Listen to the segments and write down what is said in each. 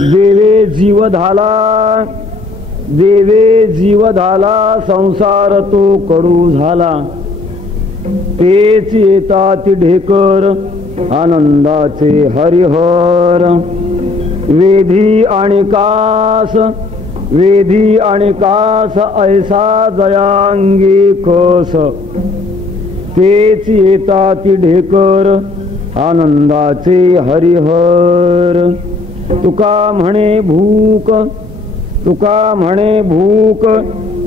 देवे जीव झाला संसार तो कडू झाला तेच येतात ढेकर आनंदाचे हरिहर वेधी आणि कास ऐसा जयांगी कस तेच येतात ढेकर आनंदाचे हरिहर तुका म्हणे भूक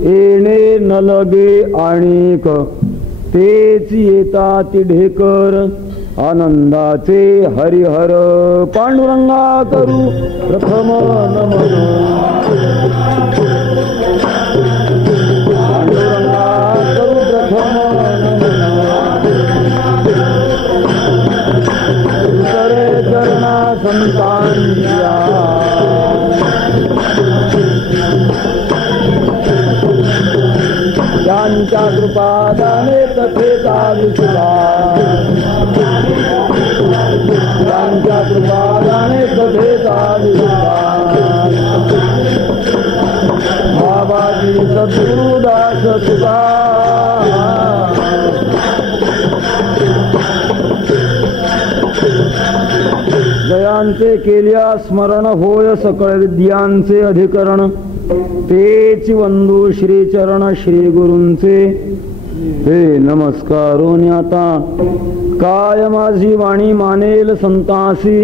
येणे न लगे आणिक तेच येतात ढेकर आनंदाचे हरिहर पांडुरंगा करू प्रथम नमन पांडुरंगा करू प्रथम करे चरणा संतांच्या त्यांच्या कृपादाने कथेचा विश्वास त्यांच्या कृपादाने कथेचा विश्वास बाबाजी सद्गुरुदास तुका जयांचे केल्या स्मरण होय सकळ विद्यांचे अधिकरण तेच वंदू श्री चरण श्री गुरूंचे हे नमस्कारो न्याता काय माझी वाणी मानेल संतासी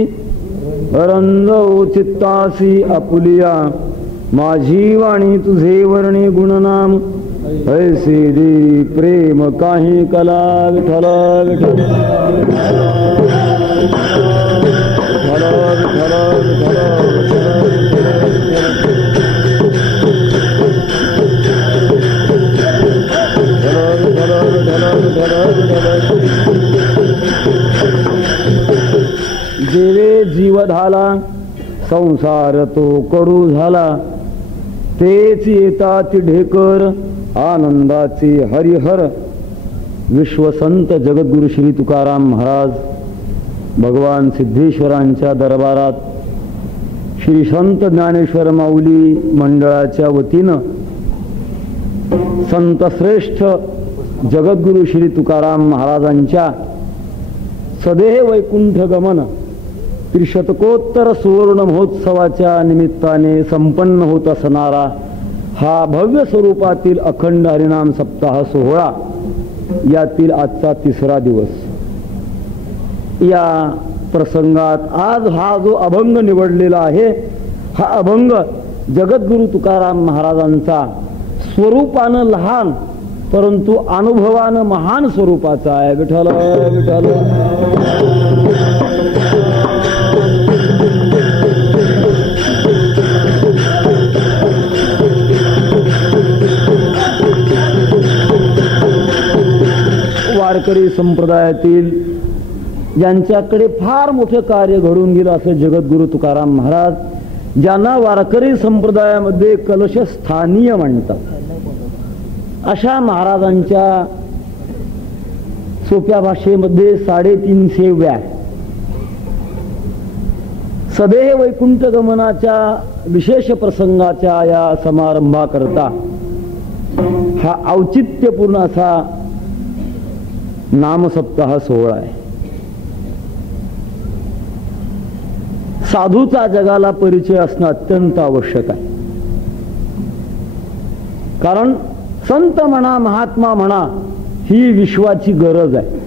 रंजो चित्तासी आपुलिया माझी वाणी तुझे वर्णी गुणनाम ऐसे दे प्रेम काही कला विठ्ठल विठ्ठल देवे जीव झाला संसार तो कडू झाला तेच येतात ढेकर आनंदाचे हरिहर विश्वसंत जगद्गुरु श्री तुकाराम महाराज भगवान सिद्धेश्वरांच्या दरबारात श्री संत ज्ञानेश्वर माऊली मंडळाच्या वतीनं संत श्रेष्ठ जगद्गुरु श्री तुकाराम महाराजांच्या सदेह वैकुंठ गमन त्रिशतकोत्तर सुवर्ण महोत्सवाच्या निमित्ताने संपन्न होत असणारा हा भव्य स्वरूपातील अखंड हरिनाम सप्ताह सोहळा यातील आजचा तिसरा दिवस या प्रसंगात आज हा जो अभंग निवडलेला आहे हा अभंग जगद्गुरु तुकाराम महाराजांचा स्वरूपानं लहान परंतु अनुभवानं महान स्वरूपाचा आहे विठ्ठल विठ्ठल वारकरी संप्रदायातील ज्यांच्याकडे फार मोठे कार्य घडून गेलं असं जगद्गुरु तुकाराम महाराज ज्यांना वारकरी संप्रदायामध्ये कलश स्थानीय म्हणतात अशा महाराजांच्या सोप्या भाषेमध्ये 350व्या सदेह वैकुंठ गमनाच्या विशेष प्रसंगाच्या या समारंभाकरता हा औचित्यपूर्ण असा नामसप्ताह सोहळा आहे. साधूचा जगाला परिचय असणं अत्यंत आवश्यक आहे. कारण संत म्हणा महात्मा म्हणा ही विश्वाची गरज आहे.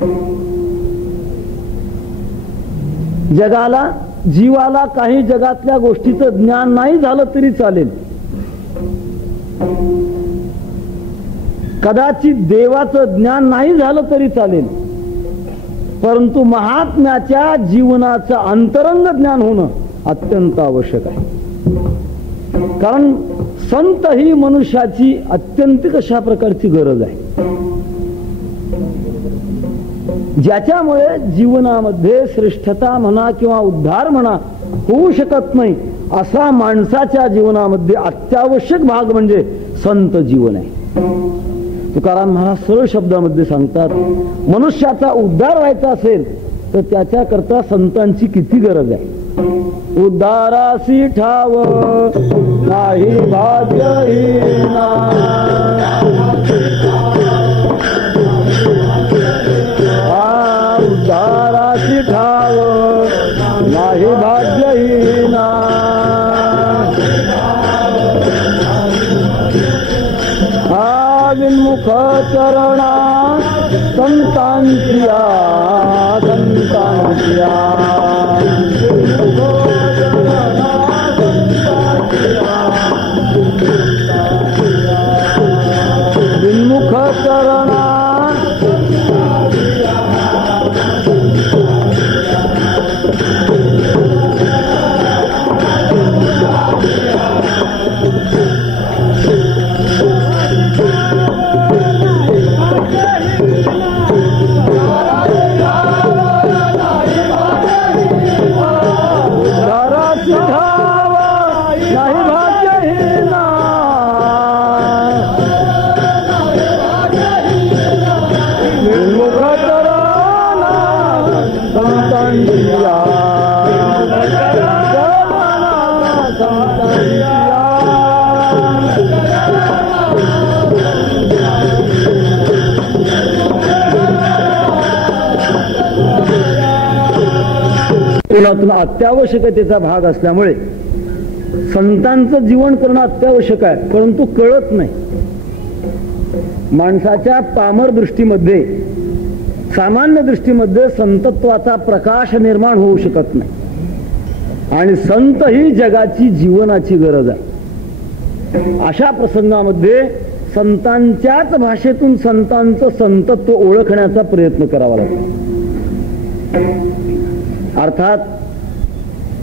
जगाला जीवाला काही जगातल्या गोष्टीचं ज्ञान नाही झालं तरी चालेल. कदाचित देवाचं ज्ञान नाही झालं तरी चालेल परंतु महात्म्याच्या जीवनाचं अंतरंग ज्ञान होणं अत्यंत आवश्यक आहे. कारण संत ही मनुष्याची अत्यंतिक अशा प्रकारची गरज आहे ज्याच्यामुळे जीवनामध्ये श्रेष्ठता म्हणा किंवा उद्धार म्हणा होऊ शकत नाही असा माणसाच्या जीवनामध्ये अत्यावश्यक भाग म्हणजे संत जीवन आहे. तुकाराम महाराज सरळ शब्दामध्ये सांगतात मनुष्याचा उद्धार व्हायचा असेल तर त्याच्याकरता संतांची किती गरज आहे. उद्धारासी ठाव नाही भाग्यहीना उद्धारासी ठाव नाही भाग्यहीना विन्मुख चरणा संतांचिया विन्मुख चरणा अत्यावश्यकतेचा भाग असल्यामुळे संतांचं जीवन करणं अत्यावश्यक आहे, परंतु कळत नाही. माणसाच्या पामर दृष्टीमध्ये, सामान्य दृष्टीमध्ये संतत्वाचा प्रकाश निर्माण होऊ शकत नाही. आणि संत ही जगाची जीवनाची गरज आहे. अशा प्रसंगामध्ये संतांच्याच भाषेतून संतांचं संतत्व ओळखण्याचा प्रयत्न करावा लागतो. अर्थात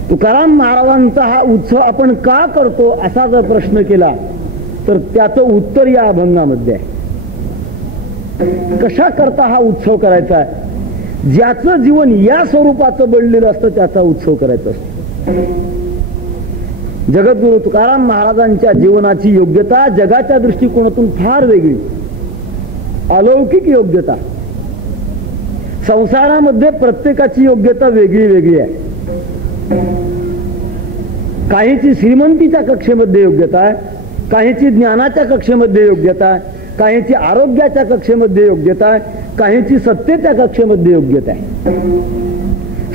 तुकाराम महाराजांचा हा उत्सव आपण का करतो असा जर प्रश्न केला तर त्याचं उत्तर या अभंगामध्ये आहे. कशा करता हा उत्सव करायचा आहे? ज्याचं जीवन या स्वरूपाचं बनलेलं असतं त्याचा उत्सव करायचा असतो. जगद्गुरु तुकाराम महाराजांच्या जीवनाची योग्यता जगाच्या दृष्टिकोनातून फार वेगळी, अलौकिक योग्यता. संसारामध्ये प्रत्येकाची योग्यता वेगळी वेगळी आहे. काहीची श्रीमंतीच्या कक्षेमध्ये योग्यता आहे, काहीची ज्ञानाच्या कक्षेमध्ये योग्यता आहे, काहीची आरोग्याच्या कक्षेमध्ये योग्यता आहे, काहीची सत्तेच्या कक्षेमध्ये योग्यता आहे.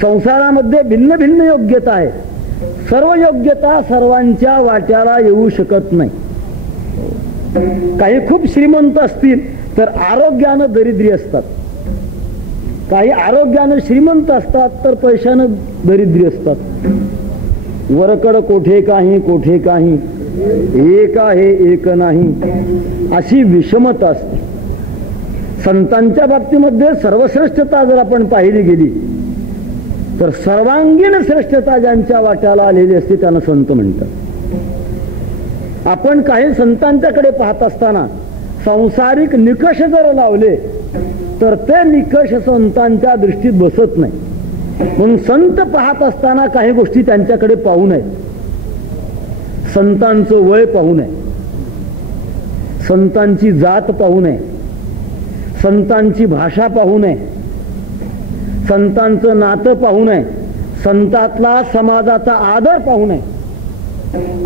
संसारामध्ये भिन्न भिन्न योग्यता आहे. सर्व योग्यता सर्वांच्या वाट्याला येऊ शकत नाही. काही खूप श्रीमंत असतील तर आरोग्यानं दरिद्री असतात, काही आरोग्यानं श्रीमंत असतात तर पैशानं दरिद्री असतात. वरकड कोठे काही कोठे काही, एक आहे एक नाही, अशी विषमता असते. संतांच्या बाबतीमध्ये सर्वश्रेष्ठता जर आपण पाहिली गेली तर सर्वांगीण श्रेष्ठता ज्यांच्या वाट्याला आलेली असते त्यांना संत म्हणतात. आपण काही संतांच्याकडे पाहत असताना सांसारिक निकष जर लावले तर ते निकष संतांच्या दृष्टीत बसत नाही. म्हणून संत पाहत असताना काही गोष्टी त्यांच्याकडे पाहू नये. संतांचं वय पाहू नये, संतांची जात पाहू नये, संतांची भाषा पाहू नये, संतांचं नातं पाहू नये, संतातला समाजाचा आदर पाहू नये.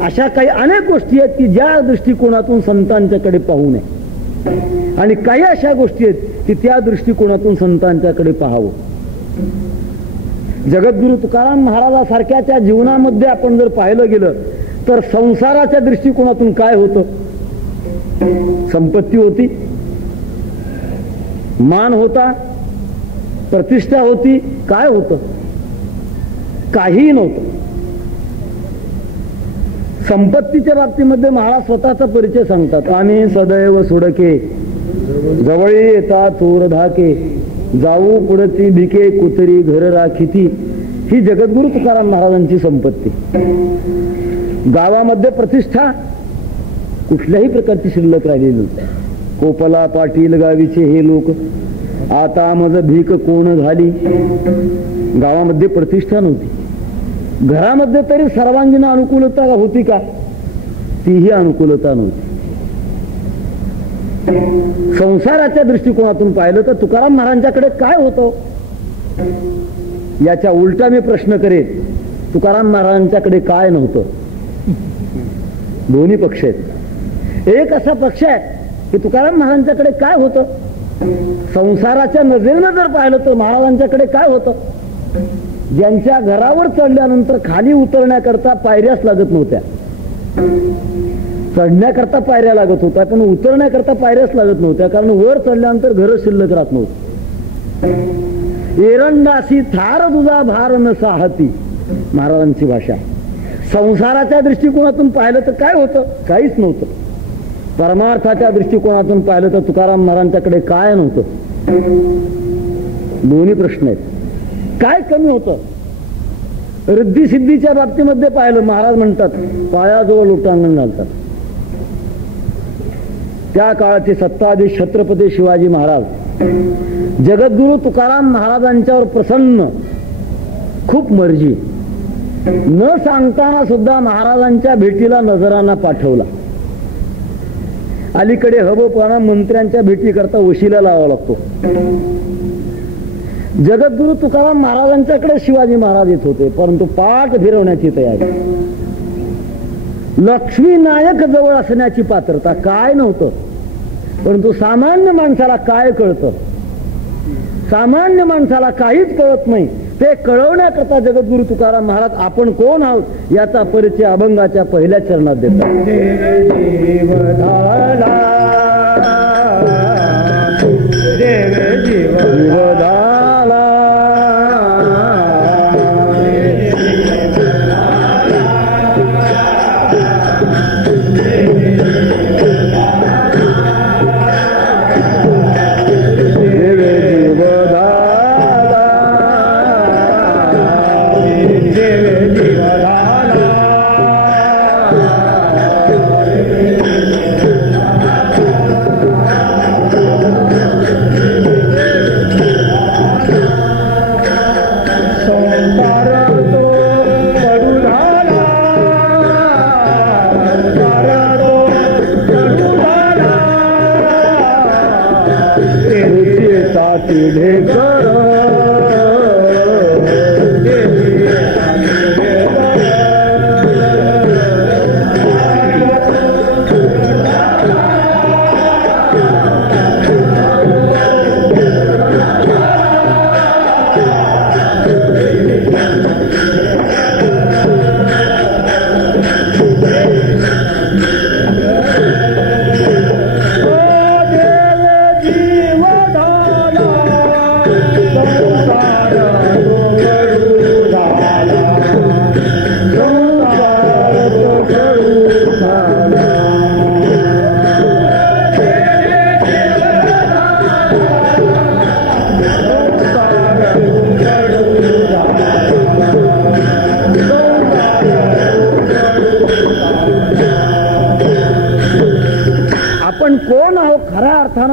अशा काही अनेक गोष्टी आहेत की ज्या दृष्टिकोनातून संतांच्याकडे पाहू नये, आणि काही अशा गोष्टी आहेत की त्या दृष्टिकोनातून संतांच्याकडे पाहावं. जगद्गुरु तुकाराम महाराजांसारख्याच्या जीवनामध्ये आपण जर पाहिलं गेलं तर संसाराच्या दृष्टिकोनातून काय होतं? संपत्ती होती, मान होता, प्रतिष्ठा होती, काय होतं? काही नव्हतं. संपत्तीच्या बाबतीमध्ये महाराज स्वतःचा परिचय सांगतात. आम्ही सदैव सुडके, जवळी येता चोर धाके, जाऊ पुढती भिके, कुतरी घर राखीती. ही जगद्गुरु तुकाराम महाराजांची संपत्ती. गावामध्ये प्रतिष्ठा कुठल्याही प्रकारची शिल्लक राहिलेली नव्हती. कोपला पाटील गावीचे हे लोक, आता मज भीक कोण झाली. गावामध्ये प्रतिष्ठा नव्हती. घरामध्ये तरी सर्वांगीण अनुकूलता होती का? तीही अनुकूलता नव्हती. संसाराच्या दृष्टिकोनातून पाहिलं तर तुकाराम महाराजांच्याकडे काय होतं? याच्या उलटा मी प्रश्न करेन तुकाराम महाराजांच्याकडे काय नव्हतं. दोन्ही पक्ष आहेत. एक असा पक्ष आहे की तुकाराम महाराजांच्याकडे काय होतं, संसाराच्या नजरेनं जर पाहिलं तर महाराजांच्याकडे काय होतं. ज्यांच्या घरावर चढल्यानंतर खाली उतरण्याकरता पायऱ्याच लागत नव्हत्या. चढण्याकरता पायऱ्या लागत होत्या पण उतरण्याकरता पायऱ्याच लागत नव्हत्या, कारण वर चढल्यानंतर घर शिल्लक राहत नव्हतं. एरंडासी थार तुझा भार न साहती, महाराजांची भाषा. संसाराच्या दृष्टिकोनातून पाहिलं तर काय होतं, काहीच नव्हतं. परमार्थाच्या दृष्टिकोनातून पाहिलं तर तुकाराम महाराजांच्याकडे काय नव्हतं. दोन्ही प्रश्न आहेत. काय कमी होतं. रिद्धी सिद्धीच्या बाबतीमध्ये पाहिलं, महाराज म्हणतात पायाजवळ लोटांगण घालतात. त्या काळाचे सत्ताधीश छत्रपती शिवाजी महाराज जगद्गुरु तुकाराम महाराजांच्यावर प्रसन्न, खूप मर्जी. न सांगताना सुद्धा महाराजांच्या भेटीला नजराना पाठवला. अलीकडे हवपणा मंत्र्यांच्या भेटी करता वशिला लावावा लागतो. जगद्गुरु तुकाराम महाराजांच्याकडे शिवाजी महाराज येत होते, परंतु पाठ फिरवण्याची तयारी. लक्ष्मी नायक जवळ असण्याची पात्रता काय नव्हतं. परंतु सामान्य माणसाला काय कळतं, सामान्य माणसाला काहीच कळत नाही. ते कळवण्याकरता जगद्गुरु तुकाराम महाराज आपण कोण आहोत याचा परिचय अभंगाच्या पहिल्या चरणात देतात.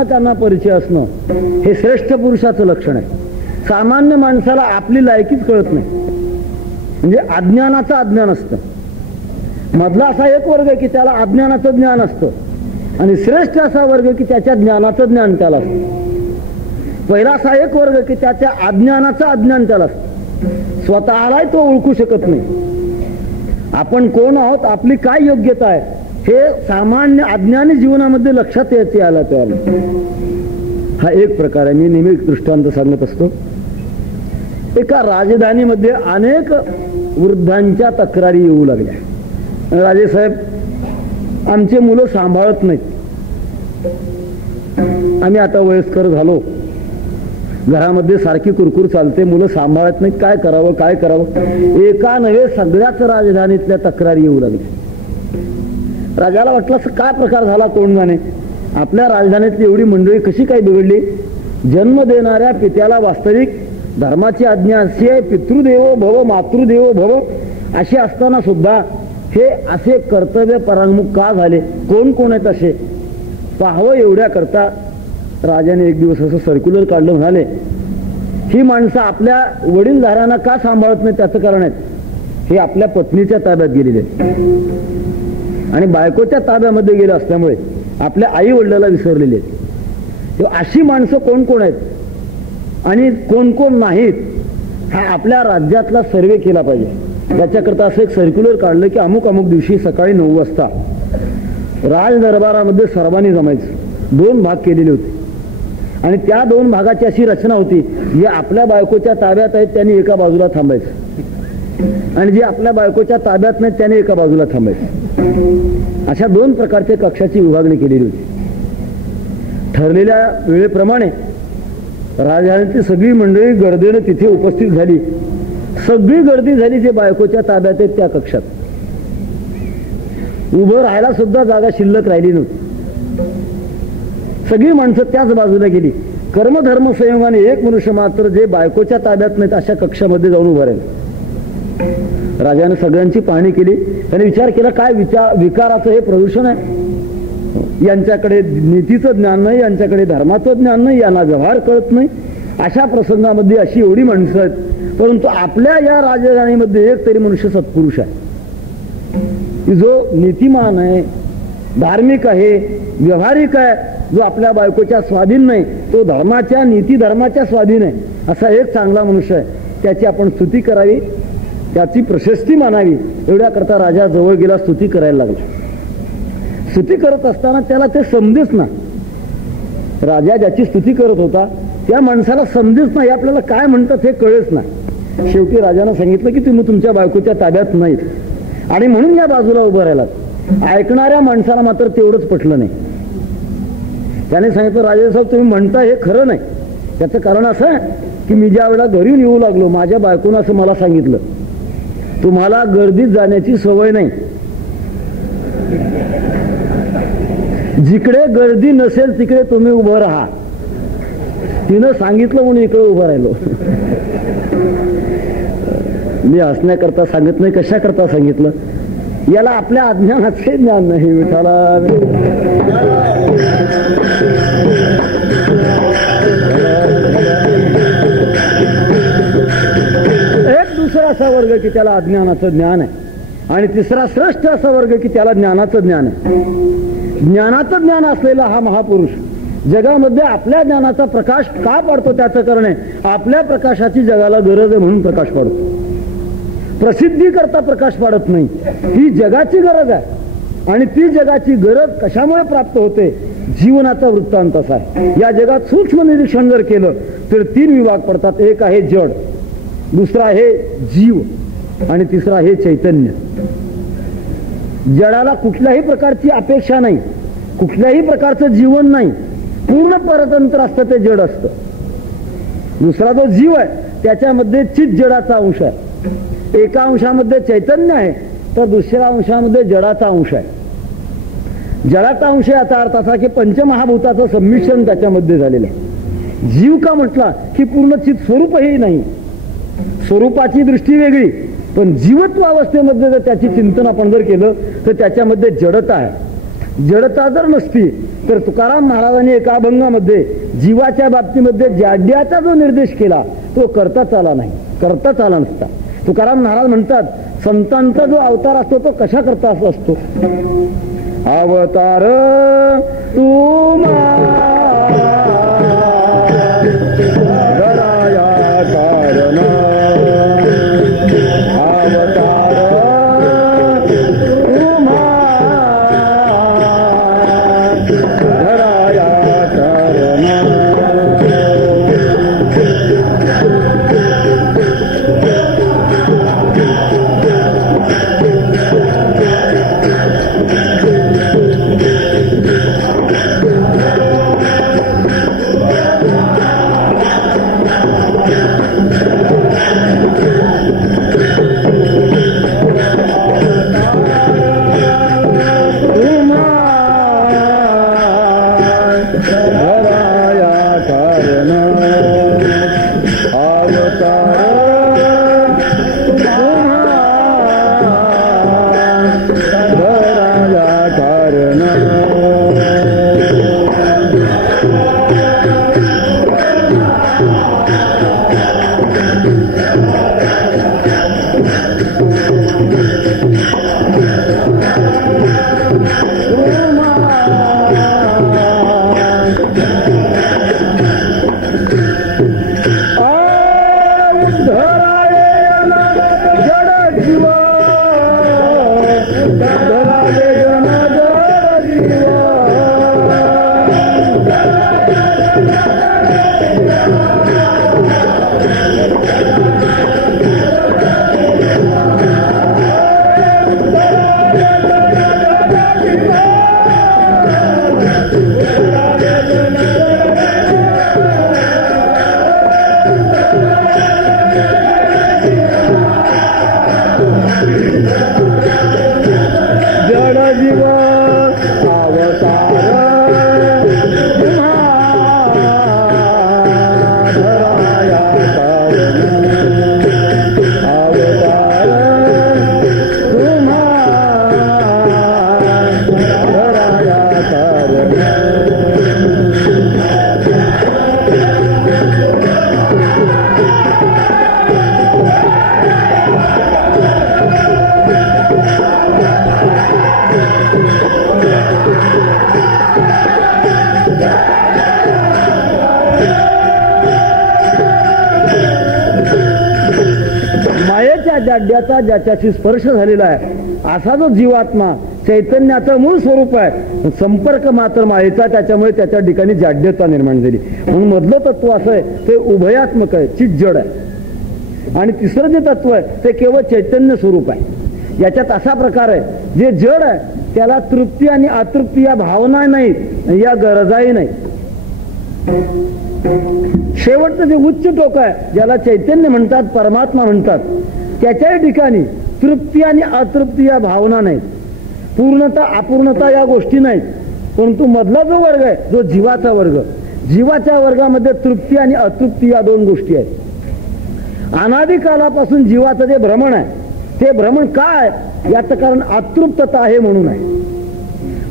त्यांना परिचय असणं हे श्रेष्ठ पुरुषाचं लक्षण आहे. सामान्य माणसाला आपली लायकीच कळत नाही. म्हणजे अज्ञानाचं अज्ञान असतं. मधला असा एक वर्ग की त्याला अज्ञानाचं ज्ञान असतं आणि श्रेष्ठ असा वर्ग की त्याच्या ज्ञानाचं ज्ञान त्याला असतं. पहिला असा एक वर्ग की त्याच्या अज्ञानाचं अज्ञान त्याला असतं. स्वतःलाही तो ओळखू शकत नाही. आपण कोण आहोत, आपली काय योग्यता आहे हे सामान्य अज्ञानी जीवनामध्ये लक्षात यायचे आला त्याला. हा एक प्रकार आहे. मी नेहमी दृष्टांत सांगत असतो. एका राजधानीमध्ये अनेक वृद्धांच्या तक्रारी येऊ लागल्या. राजेसाहेब, आमचे मुलं सांभाळत नाहीत, आम्ही आता वयस्कर झालो, घरामध्ये सारखी कुरकुर चालते, मुलं सांभाळत नाहीत, काय करावं काय करावं. एका नव्हे सगळ्याच राजधानीतल्या तक्रारी येऊ लागल्या. राजाला वाटलं असं काय प्रकार झाला कोण जाणे. आपल्या राजधानीतली एवढी मंडळी कशी काय बिघडली. जन्म देणाऱ्या पित्याला वास्तविक धर्माची आज्ञा अशी आहे, पितृदेवो भव मातृदेवो भव, अशी असताना सुद्धा हे असे कर्तव्य परांगमुख का झाले, कोण कोण आहेत असे पाहावं. एवढ्या करता राजाने एक दिवस असं सर्क्युलर काढलं. म्हणाले ही माणसं आपल्या वडीलधाऱ्यांना का सांभाळत नाही, त्याचं कारण आहे हे आपल्या पत्नीच्या ताब्यात गेलेले आणि बायकोच्या ताब्यामध्ये गेले असल्यामुळे आपल्या आई वडिलाला विसरलेले आहेत. अशी माणसं कोण कोण आहेत आणि कोण कोण नाहीत, हा आपल्या राज्यातला सर्वे केला पाहिजे. त्याच्याकरता असं एक सर्क्युलर काढलं की अमुक अमुक दिवशी सकाळी 9 वाजता राज दरबारामध्ये सर्वांनी जमायचं. 2 भाग केलेले होते आणि त्या 2 भागाची अशी रचना होती, जे आपल्या बायकोच्या ताब्यात आहेत त्यांनी एका बाजूला थांबायचं आणि जे आपल्या बायकोच्या ताब्यात नाहीत त्यांनी एका बाजूला थांबायचं. अशा 2 प्रकारच्या कक्षाची विभागणी केलेली होती. ठरलेल्या वेळेप्रमाणे राजघराण्याची सगळी मंडळी गर्दीनं तिथे उपस्थित झाली. सगळी गर्दी झाली जे बायकोच्या ताब्यात आहेत त्या कक्षात. उभं राहायला सुद्धा जागा शिल्लक राहिली नव्हती. सगळी माणसं त्याच बाजूला गेली. कर्मधर्म संयोगाने एक मनुष्य मात्र जे बायकोच्या ताब्यात नाहीत अशा कक्षामध्ये जाऊन उभं राहिलं. राजाने सगळ्यांची पाहणी केली. त्याने विचार केला, काय विकाराचं हे प्रदूषण आहे. यांच्याकडे नीतीचं ज्ञान नाही, यांच्याकडे धर्माचं ज्ञान नाही, यांना व्यवहार कळत नाही. अशा प्रसंगामध्ये अशी एवढी माणसं आहेत, परंतु आपल्या या राजधानीमध्ये एक तरी मनुष्य सत्पुरुष आहे की जो नीतिमान आहे, धार्मिक आहे, व्यवहारिक आहे, जो आपल्या बायकोच्या स्वाधीन नाही, तो धर्माच्या नीती धर्माच्या स्वाधीन आहे. असा एक चांगला मनुष्य आहे. त्याची आपण स्तुती करावी, त्याची प्रशस्ती मानावी. एवढ्या करता राजा जवळ गेला, स्तुती करायला लागला. स्तुती करत असताना त्याला ते समजेच ना. राजा ज्याची स्तुती करत होता त्या माणसाला समजेच नाही, आपल्याला काय म्हणतात हे कळेच ना. शेवटी राजानं सांगितलं की तुम्ही तुमच्या बायकोच्या ताब्यात नाहीत आणि म्हणून या बाजूला उभं राहिलात. ऐकणाऱ्या माणसाला मात्र तेवढंच पटलं नाही. त्याने सांगितलं, राजासाहेब तुम्ही म्हणता हे खरं नाही. त्याचं कारण असं आहे की मी ज्या वेळेला घरी येऊ लागलो, माझ्या बायकोनं असं मला सांगितलं, तुम्हाला गर्दीत जाण्याची सवय नाही. जिकडे गर्दी नसेल तिकडे तुम्ही उभं राहा. तिनं सांगितलं म्हणून इकडे उभं राहिलो. मी हसण्याकरता सांगत नाही, कशा करता सांगितलं. याला आपल्या अज्ञानाचे ज्ञान नाही. विठाला एक दुसरा असा वर्ग की त्याला अज्ञानाचं ज्ञान आहे आणि तिसरा श्रेष्ठ असा वर्ग की त्याला ज्ञानाचं ज्ञान आहे. ज्ञानाचं ज्ञान असलेला हा महापुरुष जगामध्ये आपल्या ज्ञानाचा प्रकाश का पाडतो त्याचं कारण आहे, आपल्या प्रकाशाची जगाला गरज आहे म्हणून प्रकाश पाडतो. प्रसिद्धी करता प्रकाश पाडत नाही. ही जगाची गरज आहे आणि ती जगाची गरज कशामुळे प्राप्त होते, जीवनाचा वृत्तांत असा आहे. या जगात सूक्ष्म निरीक्षण जर केलं तर 3 विभाग पडतात. एक आहे जड, दुसरा आहे जीव आणि तिसरा आहे चैतन्य. जडाला कुठल्याही प्रकारची अपेक्षा नाही, कुठल्याही प्रकारचं जीवन नाही, पूर्ण परतंत्र असतं, ते जड असतं. दुसरा जो जीव आहे त्याच्यामध्ये चित जडाचा अंश आहे. एका अंशामध्ये चैतन्य आहे तर दुसऱ्या अंशामध्ये जडाचा अंश आहे. जडाचा अंश याचा अर्थ असा की पंचमहाभूताचं संमिश्रण त्याच्यामध्ये झालेलं आहे. जीव का म्हटला की पूर्ण चित स्वरूपही नाही, स्वरूपाची दृष्टी वेगळी, पण जीवत्व अवस्थेमध्ये जर त्याची चिंतन आपण जर केलं तर त्याच्यामध्ये जडता आहे. जडता जर नसती तर तुकाराम महाराजांनी एका अभंगामध्ये जीवाच्या बाबतीमध्ये जाड्याचा जो निर्देश केला तो करताच आला नाही, करताच आला नसता. तुकाराम महाराज म्हणतात, संतांचा जो अवतार असतो तो कशा करता असतो. अवतार तू जाड्याचा ज्याच्याशी स्पर्श झालेला आहे असा जो जीवात्मा चैतन्याचं मूळ स्वरूप आहे, संपर्क मात्र मायेचा, त्याच्यामुळे त्याच्या ठिकाणी जाड्यता निर्माण झाली. म्हणून मधलं तत्व असं आहे ते उभयात्मक आहे, चित जड आहे. आणि तिसरं जे तत्व आहे ते केवळ चैतन्य स्वरूप आहे. याच्यात असा प्रकार आहे जे जड आहे त्याला तृप्ती आणि अतृप्ती या भावना नाहीत, या गरजाही नाही. शेवटचं जे उच्च टोक आहे ज्याला चैतन्य म्हणतात, परमात्मा म्हणतात, त्याच्याही ठिकाणी तृप्ती आणि अतृप्ती या भावना नाहीत, पूर्णता अपूर्णता या गोष्टी नाहीत. परंतु मधला जो वर्ग आहे जो जीवाचा वर्ग, जीवाच्या वर्गामध्ये तृप्ती आणि अतृप्ती या दोन गोष्टी आहेत. अनादिकालापासून जीवाचं जे भ्रमण आहे ते भ्रमण काय याचं कारण अतृप्तता आहे म्हणून आहे.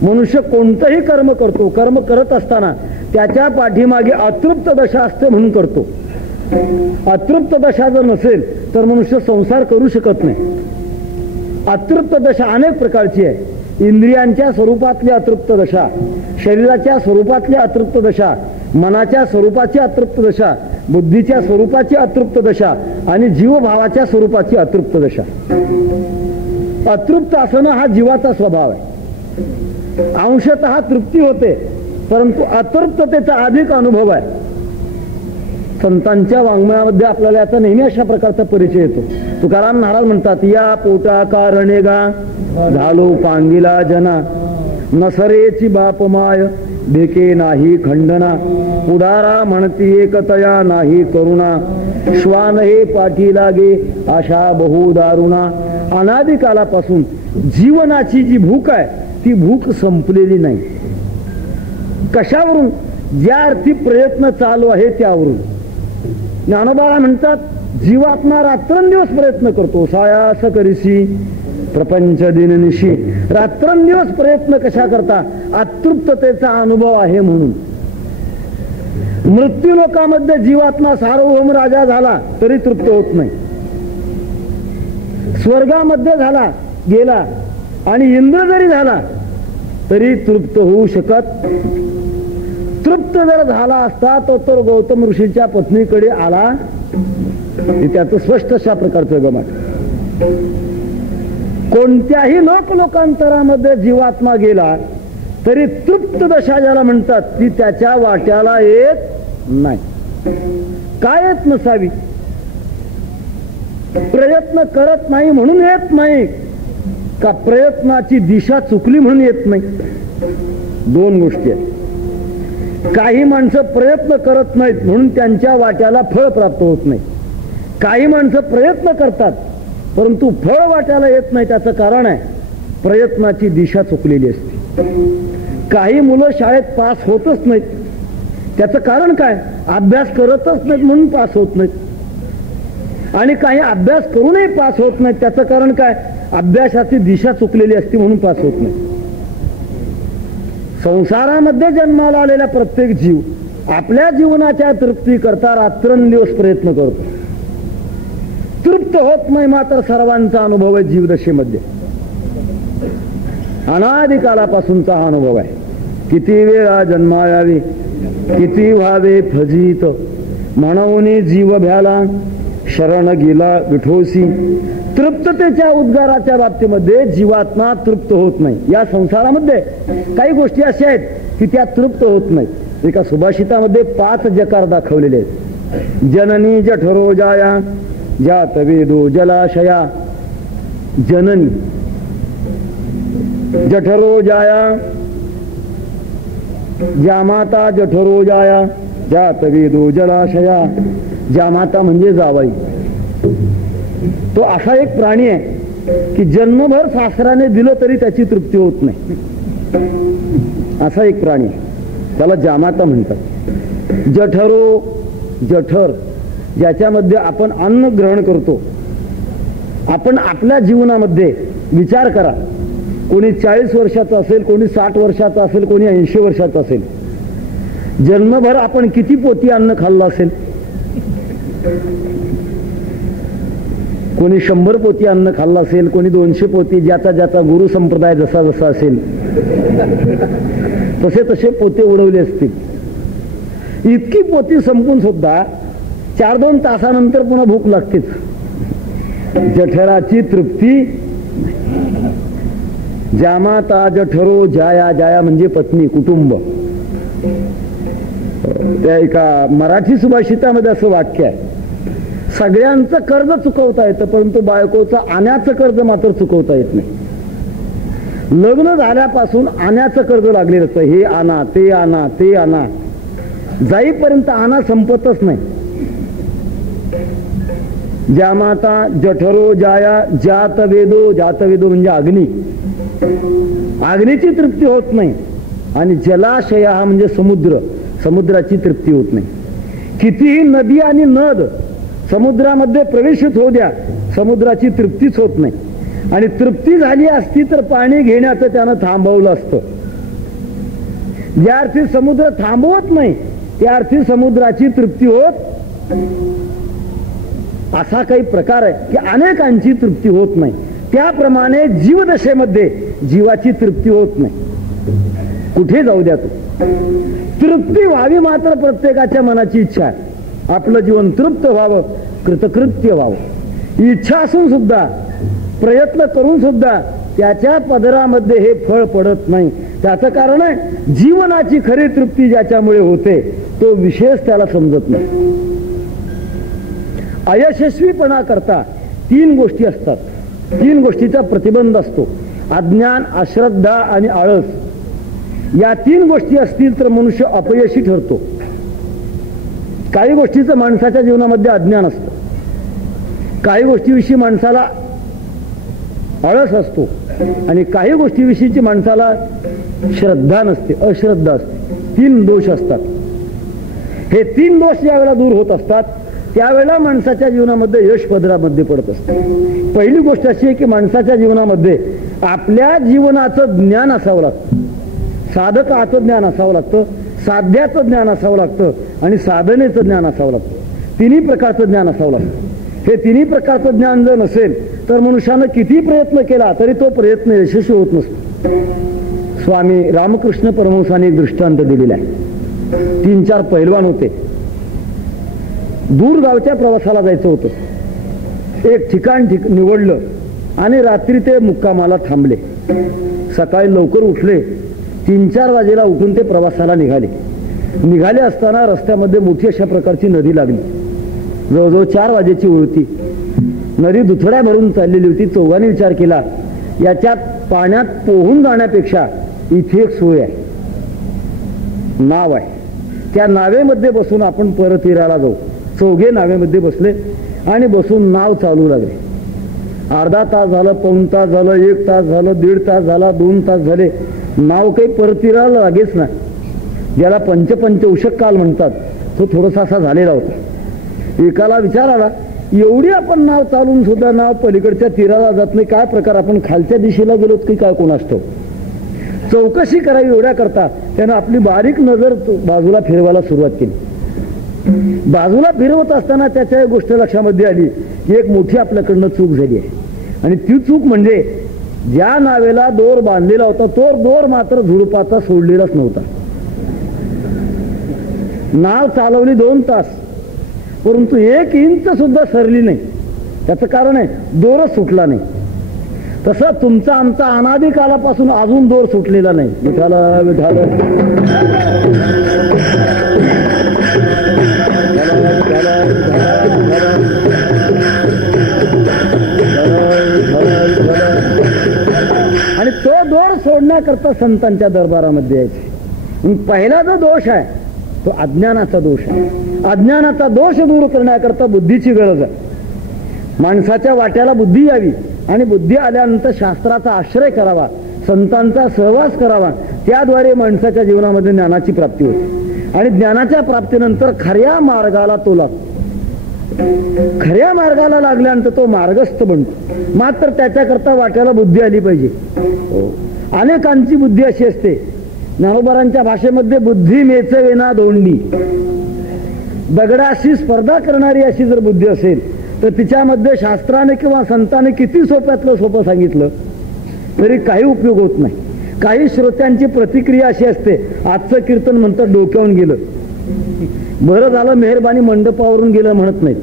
मनुष्य कोणतंही कर्म करतो, कर्म करत असताना त्याच्या पाठीमागे अतृप्त दशा असते म्हणून करतो. अतृप्त दशा जर नसेल तर मनुष्य संसार करू शकत नाही. अतृप्त दशा अनेक प्रकारची आहे. इंद्रियांच्या स्वरूपातली अतृप्त दशा, शरीराच्या स्वरूपातली अतृप्त दशा, मनाच्या स्वरूपाची अतृप्त दशा, बुद्धीच्या स्वरूपाची अतृप्त दशा आणि जीवभावाच्या स्वरूपाची अतृप्त दशा. अतृप्त असणं हा जीवाचा स्वभाव आहे. अंशतः तृप्ती होते परंतु अतृप्ततेचा अधिक अनुभव आहे. संतांच्या वाङ्मयामध्ये आपल्याला याचा नेहमी अशा प्रकारचा परिचय येतो. तुकाराम महाराज म्हणतात, या पोटा कारणे गा झालो पांगिला जना, नसरेची बाप माय भेके नाही खंडना, पुढारा म्हणती एकतया नाही करुणा, श्वान हे पाठी लागे आशा बहु दारुणा. अनादिकालापासून जीवनाची जी भूक आहे ती भूक संपलेली नाही. कशावरून? ज्या अर्थी प्रयत्न चालू आहे त्यावरून. ज्ञानोबा म्हणतात, जीवात्मा रात्रंदिवस प्रयत्न करतो, सायास करीसी प्रपंच दिननिशी. रात्रंदिवस प्रयत्न कशा करता? अतृप्ततेचा अनुभव आहे म्हणून. मृत्यू लोकामध्ये जीवात्मा सार्वभौम राजा झाला तरी तृप्त होत नाही. स्वर्गामध्ये झाला गेला आणि इंद्र जरी झाला तरी तृप्त होऊ शकत. तृप्त जर झाला असता तर गौतम ऋषीच्या पत्नीकडे आला. त्याचं स्पष्ट अशा प्रकारचं गमत. कोणत्याही लोकांतरामध्ये जीवात्मा गेला तरी तृप्त दशा ज्याला म्हणतात ती त्याच्या वाट्याला येत नाही. काय येत नसावी? प्रयत्न करत नाही म्हणून येत नाही का प्रयत्नाची दिशा चुकली म्हणून येत नाही? दोन गोष्टी आहेत. काही माणसं प्रयत्न करत नाहीत म्हणून त्यांच्या वाट्याला फळ प्राप्त होत नाही. काही माणसं प्रयत्न करतात परंतु फळ वाट्याला येत नाही. त्याचं कारण आहे प्रयत्नाची दिशा चुकलेली असते. काही मुलं शाळेत पास होतच नाहीत. त्याचं कारण काय? अभ्यास करतच नाहीत म्हणून पास होत नाहीत. आणि काही अभ्यास करूनही पास होत नाहीत. त्याचं कारण काय? अभ्यासाची दिशा चुकलेली असते म्हणून पास होत नाही. संसारामध्ये जन्माला आलेला प्रत्येक जीव आपल्या जीवनाच्या तृप्ती करता रात्रंदिवस प्रयत्न करतो. तृप्त होत नाही मात्र सर्वांचा अनुभव आहे जीवदशेमध्ये. अनादिकालापासूनचा हा अनुभव आहे. किती वेळा जन्मायावे किती व्हावे फजित, म्हणून जीव भ्याला शरण गेला विठोसी. तृप्ततेच्या उद्गाराच्या बाबतीमध्ये जीवात्मा तृप्त होत नाही. या संसारामध्ये काही गोष्टी अशा आहेत की त्या तृप्त होत नाहीत. एका सुभाषितामध्ये 5 जकार दाखवलेले आहेत. जननी जठरो जाया जात वेदो जलाशया. जननी जठरो जाया जामाता जठरो जाया जात वेदो जलाशया. जामाता म्हणजे जावाई. तो असा एक प्राणी आहे की जन्मभर सासराने दिलं तरी त्याची तृप्ती होत नाही. असा एक प्राणी त्याला जामाता म्हणतात. जठरो जठर ज्याच्यामध्ये आपण अन्न ग्रहण करतो. आपण आपल्या जीवनामध्ये विचार करा, कोणी 40 वर्षाचा असेल, कोणी 60 वर्षाचा असेल, कोणी 80 वर्षाचा असेल. जन्मभर आपण किती पोती अन्न खाल्लं असेल? कोणी 100 पोती अन्न खाल्लं असेल, कोणी 200 पोती, ज्याचा ज्याचा गुरु संप्रदाय जसा जसा असेल तसे तसे पोते उडवले असतील. इतकी पोती संपून सुद्धा 4-2 तासानंतर पुन्हा भूक लागतेच. जठराची तृप्ती. जामाता जठरो जाया. जाया म्हणजे पत्नी, कुटुंब. त्या एका मराठी सुभाषितामध्ये असं वाक्य आहे, सगळ्यांचं कर्ज चुकवता येतं परंतु बायकोचं आण्याचं कर्ज मात्र चुकवता येत नाही. लग्न झाल्यापासून आण्याचं कर्ज लागलेलं असतं. हे आणा, ते आणा, ते आणा, जाईपर्यंत आणा संपतच नाही. जामाता जठरो जाया जात वेदो. जात वेदो म्हणजे अग्नी. अग्नीची तृप्ती होत नाही. आणि जलाशय हा म्हणजे समुद्र. समुद्राची तृप्ती होत नाही. कितीही नदी आणि नद समुद्रामध्ये प्रवेशित होऊ द्या, समुद्राची तृप्तीच होत नाही. आणि तृप्ती झाली असती तर पाणी घेण्याचं त्यानं थांबवलं असतं. ज्या अर्थी समुद्र थांबवत नाही त्या अर्थी समुद्राची तृप्ती होत. असा काही प्रकार आहे की अनेकांची तृप्ती होत नाही. त्याप्रमाणे जीवदशेमध्ये जीवाची तृप्ती होत नाही. कुठे जाऊ द्या तो, तृप्ती व्हावी मात्र प्रत्येकाच्या मनाची इच्छा आहे. आपलं जीवन तृप्त व्हावं, कृतकृत्य व्हावं. इच्छा असून सुद्धा, प्रयत्न करून सुद्धा त्याच्या पदरामध्ये हे फळ पडत नाही. त्याचं कारण आहे जीवनाची खरी तृप्ती ज्याच्यामुळे होते तो विशेष त्याला समजत नाही. अयशस्वीपणा करता 3 गोष्टी असतात. 3 गोष्टीचा प्रतिबंध असतो. अज्ञान, अश्रद्धा आणि आळस. या 3 गोष्टी असतील तर मनुष्य अपयशी ठरतो. काही गोष्टीचं माणसाच्या जीवनामध्ये अज्ञान असतं, काही गोष्टीविषयी माणसाला आळस असतो आणि काही गोष्टीविषयीची माणसाला श्रद्धा नसते, अश्रद्धा असते. 3 दोष असतात. हे 3 दोष ज्यावेळेला दूर होत असतात त्यावेळेला माणसाच्या जीवनामध्ये यश पदरामध्ये पडत असते. पहिली गोष्ट अशी आहे की माणसाच्या जीवनामध्ये आपल्या जीवनाचं ज्ञान असावं लागतं. साधकाचं ज्ञान असावं लागतं, साध्याचं ज्ञान असावं लागतं आणि साधनेचं ज्ञान असावं लागतं. 3 प्रकारचं ज्ञान असावं लागतं. हे 3 प्रकारचं ज्ञान जर नसेल तर मनुष्यानं किती प्रयत्न केला तरी तो प्रयत्न यशस्वी होत नसतो. स्वामी रामकृष्ण परमहंसांनी दृष्टांत दिलेला आहे. 3-4 पैलवान होते. दूर गावच्या प्रवासाला जायचं होतं. एक ठिकाण निवडलं आणि रात्री ते मुक्कामाला थांबले. सकाळी लवकर उठले. 3-4 वाजेला उठून ते प्रवासाला निघाले असताना रस्त्यामध्ये मोठी अशा प्रकारची नदी लागली. जवळजवळ 4 वाजेची वेळ होती. नदी दुथड्या भरून चाललेली होती. चौघांनी विचार केला याच्यात पाण्यात पोहून जाण्यापेक्षा इथे एक सोय आहे, नाव आहे. त्या नावेमध्ये बसून आपण परतीराला जाऊ. चौघे नावेमध्ये बसले आणि बसून नाव चालू लागले. अर्धा तास झालं, पाऊण तास झालं, 1 तास झालं, 1.5 तास झाला, 2 तास झाले. नाव काही परतीराला लागेच ना. ज्याला पंचउषक काल म्हणतात तो थोडासा असा झालेला होता. एकाला विचार आला, एवढी आपण नाव चालून सुद्धा नाव पलीकडच्या तीराला जात नाही, काय प्रकार, आपण खालच्या दिशेला गेलोत की काय कोण असतो. चौकशी करावी एवढ्या करता त्यानं आपली बारीक नजर बाजूला फिरवायला सुरुवात केली. बाजूला फिरवत असताना त्याच्या एक गोष्ट लक्षामध्ये आली की एक मोठी आपल्याकडनं चूक झाली आहे. आणि ती चूक म्हणजे ज्या नावेला दोर बांधलेला होता तो दोर मात्र झुडपाचा सोडलेलाच नव्हता. नाव चालवली 2 तास परंतु 1 इंच सुद्धा सरली नाही. त्याचं कारण आहे दोरच सुटला नाही. तसं तुमचा आमचा अनादी कालापासून अजून दोर सुटलेला नाही. विठाला विठाला आणि तो दोष सोडण्याकरता संतांच्या दरबारामध्ये यायचे. पहिला जो दोष आहे तो अज्ञानाचा दोष आहे. अज्ञानाचा दोष दूर करण्याकरता बुद्धीची गरज आहे. माणसाच्या वाट्याला बुद्धी यावी आणि बुद्धी आल्यानंतर शास्त्राचा आश्रय करावा, संतांचा सहवास करावा. त्याद्वारे माणसाच्या जीवनामध्ये ज्ञानाची प्राप्ती होते आणि ज्ञानाच्या प्राप्तीनंतर खऱ्या मार्गाला तो लागतो. खऱ्या मार्गाला लागल्यानंतर तो मार्गस्थ बनतो. मात्र त्याच्याकरता वाट्याला बुद्धी आली पाहिजे. अनेकांची बुद्धी अशी असते, ज्ञानोबारांच्या भाषेमध्ये बुद्धी मेचवेना दोंडी. दगडाशी स्पर्धा करणारी अशी जर बुद्धी असेल तर तिच्यामध्ये शास्त्राने किंवा संतांने किती सोप्यातलं सोपं सांगितलं तरी काही उपयोग होत नाही. काही श्रोत्यांची प्रतिक्रिया अशी असते, आजचं कीर्तन म्हणतात डोक्यावरून गेलं, बरं झालं मेहरबानी मंडपावरून गेलं म्हणत नाहीत,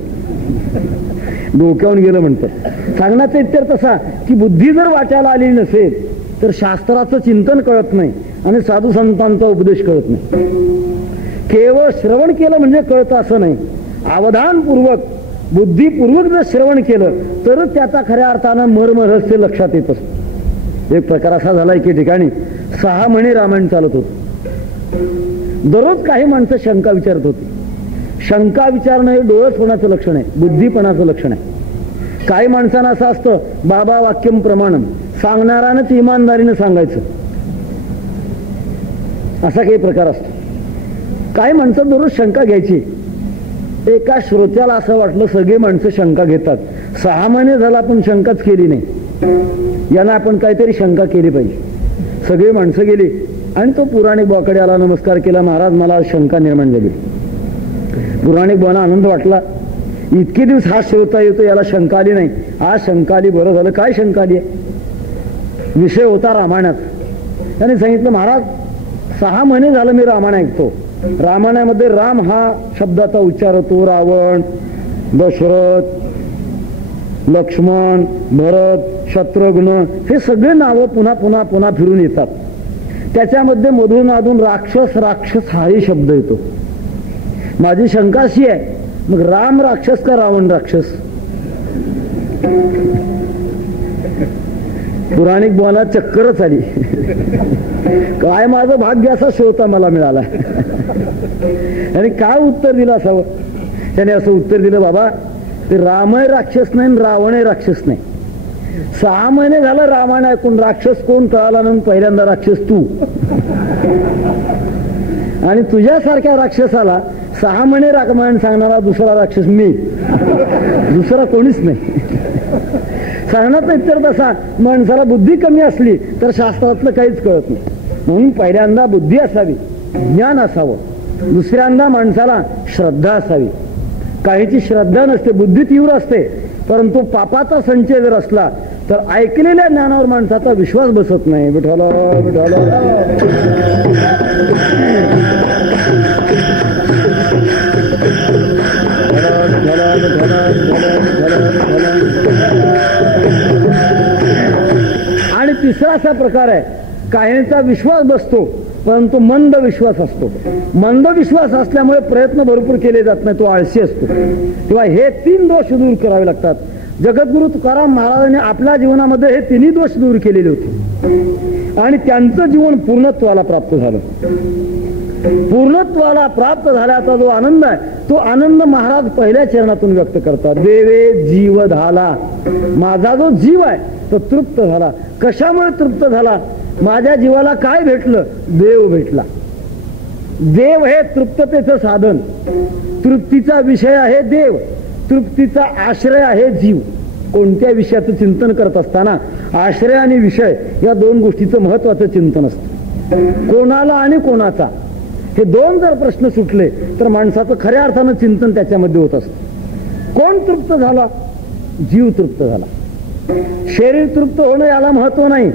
डोक्यावरून गेलं म्हणतात. सांगण्याचा इत्यर्थ तसा की बुद्धी जर वाट्याला आलेली नसेल तर शास्त्राचं चिंतन कळत नाही आणि साधू संतांचा उपदेश कळत नाही. केवळ श्रवण केलं म्हणजे कळतं असं नाही. अवधानपूर्वक बुद्धिपूर्वक जर श्रवण केलं तर त्याचा खऱ्या अर्थानं मर्म रहस्य लक्षात येत असतं. एक प्रकार असा झाला की ठिकाणी 6 महिने रामायण चालत होतं. दररोज काही माणसं शंका विचारत होती. शंका विचारणं हे डोळसपणाचं लक्षण आहे, बुद्धिपणाचं लक्षण आहे. काही माणसांना असं असतं, बाबा वाक्यम प्रमाणम, सांगणारानंच इमानदारीनं सांगायचं, असा काही प्रकार असतो. काही माणसं दररोज शंका घ्यायची. एका श्रोत्याला असं वाटलं सगळे माणसं शंका घेतात, 6 महिने झाला आपण शंकाच केली नाही, यांना आपण काहीतरी शंका केली पाहिजे. सगळी माणसं गेली आणि तो पुराणिक बुवाकडे आला, नमस्कार केला, महाराज मला शंका निर्माण झाली. पुराणिक बुवांना आनंद वाटला, इतके दिवस हा श्रोता येतो याला शंका आली नाही, आज शंका आली, बरं झालं. काय शंका आली आहे? विषय होता रामायणात. त्यांनी सांगितलं, महाराज 6 महिने झालं मी रामायण ऐकतो. रामायणामध्ये राम हा शब्दाचा उच्चार होतो. रावण, दशरथ, लक्ष्मण, भरत, शत्रुघ्न हे सगळे नावं पुन्हा पुन्हा पुन्हा फिरून येतात. त्याच्यामध्ये मधून अधून राक्षस राक्षस हाही शब्द येतो. माझी शंका अशी आहे, मग राम राक्षस का रावण राक्षस? पुराणिक बुवाला चक्करच आली. काय माझं भाग्य असा श्रोता मला मिळाला. आणि काय उत्तर दिलं असावं? त्याने असं उत्तर दिलं, बाबा ते रामही राक्षस नाही रावणही राक्षस नाही. 6 महिने झालं रामायण ऐकून राक्षस कोण कळाला नाही, पहिल्यांदा राक्षस तू. आणि तुझ्यासारख्या राक्षसाला 6 महिने रामायण सांगणारा दुसरा राक्षस मी, दुसरा कोणीच नाही. सांगण्यात नाही तर तसा माणसाला बुद्धी कमी असली तर शास्त्रातलं काहीच कळत नाही. म्हणून पहिल्यांदा बुद्धी असावी, ज्ञान असावं. दुसऱ्यांदा माणसाला श्रद्धा असावी. काहीची श्रद्धा नसते, बुद्धी तीव्र असते, परंतु पापाचा संचय जर असला तर ऐकलेल्या ज्ञानावर माणसाचा विश्वास बसत नाही. विठ्ठल विठ्ठल. आणि तिसरा असा प्रकार आहे, काहींचा विश्वास बसतो परंतु मंद विश्वास असतो. मंद विश्वास असल्यामुळे प्रयत्न भरपूर केले जात नाही, तो आळशी असतो. तेव्हा हे 3 दोष दूर करावे लागतात. जगद्गुरु तुकाराम महाराजांनी आपल्या जीवनामध्ये हे 3 दोष दूर केलेले होते आणि त्यांचं जीवन पूर्णत्वाला प्राप्त झालं. पूर्णत्वाला प्राप्त झाल्याचा जो आनंद आहे तो आनंद महाराज पहिल्या चरणातून व्यक्त करतात. देवे जीव झाला, माझा जो जीव आहे तो तृप्त झाला. कशामुळे तृप्त झाला? माझ्या जीवाला काय भेटलं? देव भेटला. देव हे तृप्ततेचं साधन, तृप्तीचा विषय आहे देव, तृप्तीचा आश्रय आहे जीव. कोणत्या विषयाचं चिंतन करत असताना आश्रय आणि विषय या 2 गोष्टीचं महत्वाचं चिंतन असतं. कोणाला आणि कोणाचा हे 2 जर प्रश्न सुटले तर माणसाचं खऱ्या अर्थानं चिंतन त्याच्यामध्ये होत असतं. कोण तृप्त झाला? जीव तृप्त झाला. शरीर तृप्त होणं याला महत्व नाही,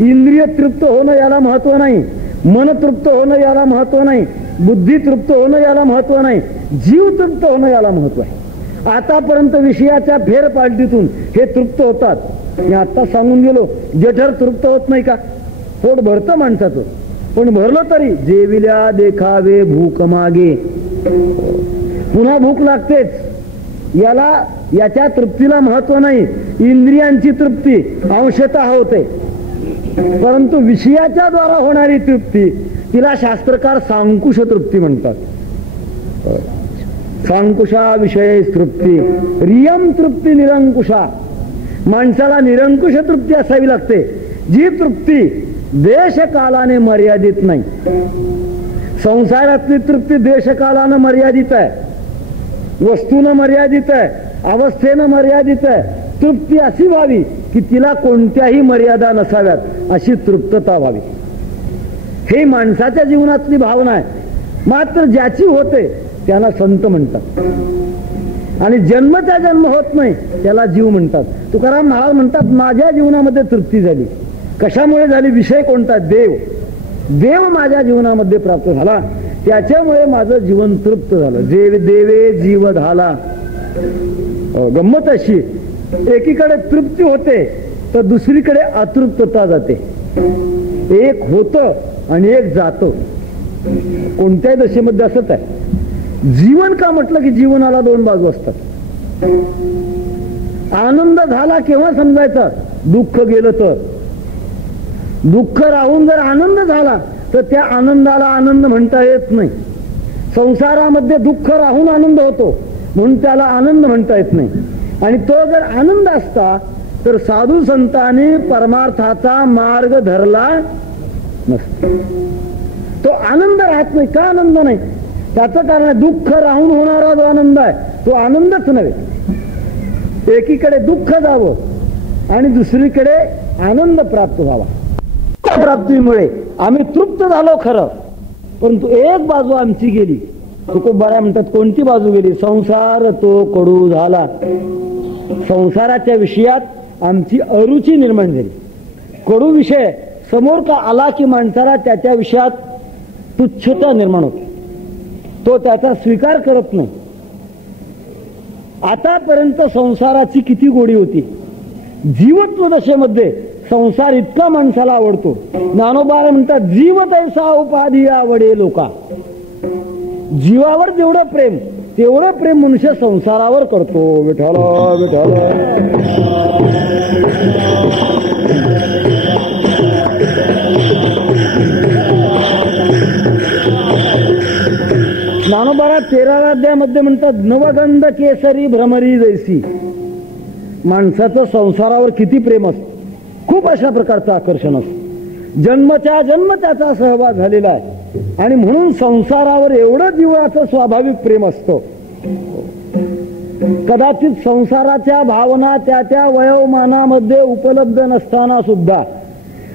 इंद्रिय तृप्त होणं याला महत्व नाही, मन तृप्त होणं याला महत्व नाही, बुद्धी तृप्त होणं याला महत्व नाही, जीव तृप्त होणं याला महत्व आहे. आतापर्यंत विषयाच्या फेरपालटीतून हे तृप्त होतात. मी आता सांगून गेलो, जठर तृप्त होत नाही का? पोट भरतं माणसाचं, पण भरलं तरी जेविल्या देखावे भूक मागे, पुन्हा भूक लागतेच. याच्या तृप्तीला महत्व नाही. इंद्रियांची तृप्ती अंशतः होते. परंतु विषयाच्या द्वारा होणारी तृप्ती तिला शास्त्रकार सांकुश तृप्ती म्हणतात. सांकुशा विषय तृप्ती, रियम तृप्ती निरंकुशा. माणसाला निरंकुश तृप्ती असावी लागते, जी तृप्ती देशकालाने मर्यादित नाही. संसारातली तृप्ती देशकालानं मर्यादित आहे, वस्तूनं मर्यादित आहे, अवस्थेनं मर्यादित आहे. तृप्ती अशी व्हावी की तिला कोणत्याही मर्यादा नसाव्यात, अशी तृप्तता व्हावी. हे माणसाच्या जीवनातली भावना आहे. मात्र ज्याची होते त्याला संत म्हणतात, आणि जन्मच्या जन्म होत नाही त्याला जीव म्हणतात. तुकाराम महाराज म्हणतात, माझ्या जीवनामध्ये तृप्ती झाली. कशामुळे झाली? विषय कोणता? देव. देव माझ्या जीवनामध्ये प्राप्त झाला, त्याच्यामुळे माझं जीवन तृप्त झालं. देवे जीव झाला. गंमत अशी, एकीकडे तृप्ती होते तर दुसरीकडे अतृप्तता जाते. एक होतं आणि एक जातो. कोणत्याही दशेमध्ये असंच आहे. जीवन का म्हटलं की जीवनाला दोन बाजू असतात. आनंद झाला केव्हा समजायचा? दुःख गेलं तर. दुःख राहून जर आनंद झाला तर त्या आनंदाला आनंद म्हणता येत नाही. संसारामध्ये दुःख राहून आनंद होतो म्हणून त्याला आनंद म्हणता येत नाही. आणि तो जर आनंद असता तर साधू संतांनी परमार्थाचा मार्ग धरला नसतो. तो आनंद राहत नाही. का आनंद नाही? त्याचं कारण आहे, दुःख राहून होणारा जो आनंद आहे तो आनंदच नव्हे. एकीकडे दुःख जावं आणि दुसरीकडे आनंद प्राप्त व्हावा. त्या प्राप्तीमुळे आम्ही तृप्त झालो खरं, परंतु एक बाजू आमची गेली. तुकोबारा म्हणतात, कोणती बाजू गेली? संसार तो कडू झाला. संसाराच्या विषयात आमची अरुची निर्माण झाली. कडू विषय समोर का आला की माणसाला त्याच्या विषयात तुच्छता निर्माण होते. तो त्याचा स्वीकार करत नाही. आतापर्यंत संसाराची किती गोडी होती. जीवत्व दशेमध्ये संसार इतका माणसाला आवडतो. ज्ञानोबा म्हणतात, जीव तैसा उपाधी आवडे लोका. जीवावर जेवढं प्रेम तेवढं प्रेम मनुष्य संसारावर करतो. विठ्ठल विठ्ठल. ज्ञानोबा 13व्या अध्यायामध्ये म्हणतात, नवगंध केसरी भ्रमरी जैसी. माणसाचं संसारावर किती प्रेम असतं, खूप अशा प्रकारचं आकर्षण असतं. जन्मच्या जन्म त्याचा सहभाग झालेला आहे आणि म्हणून संसारावर एवढं जीवाचं स्वाभाविक प्रेम असतं. कदाचित संसाराच्या भावना त्या वयोमानामध्ये उपलब्ध नसताना सुद्धा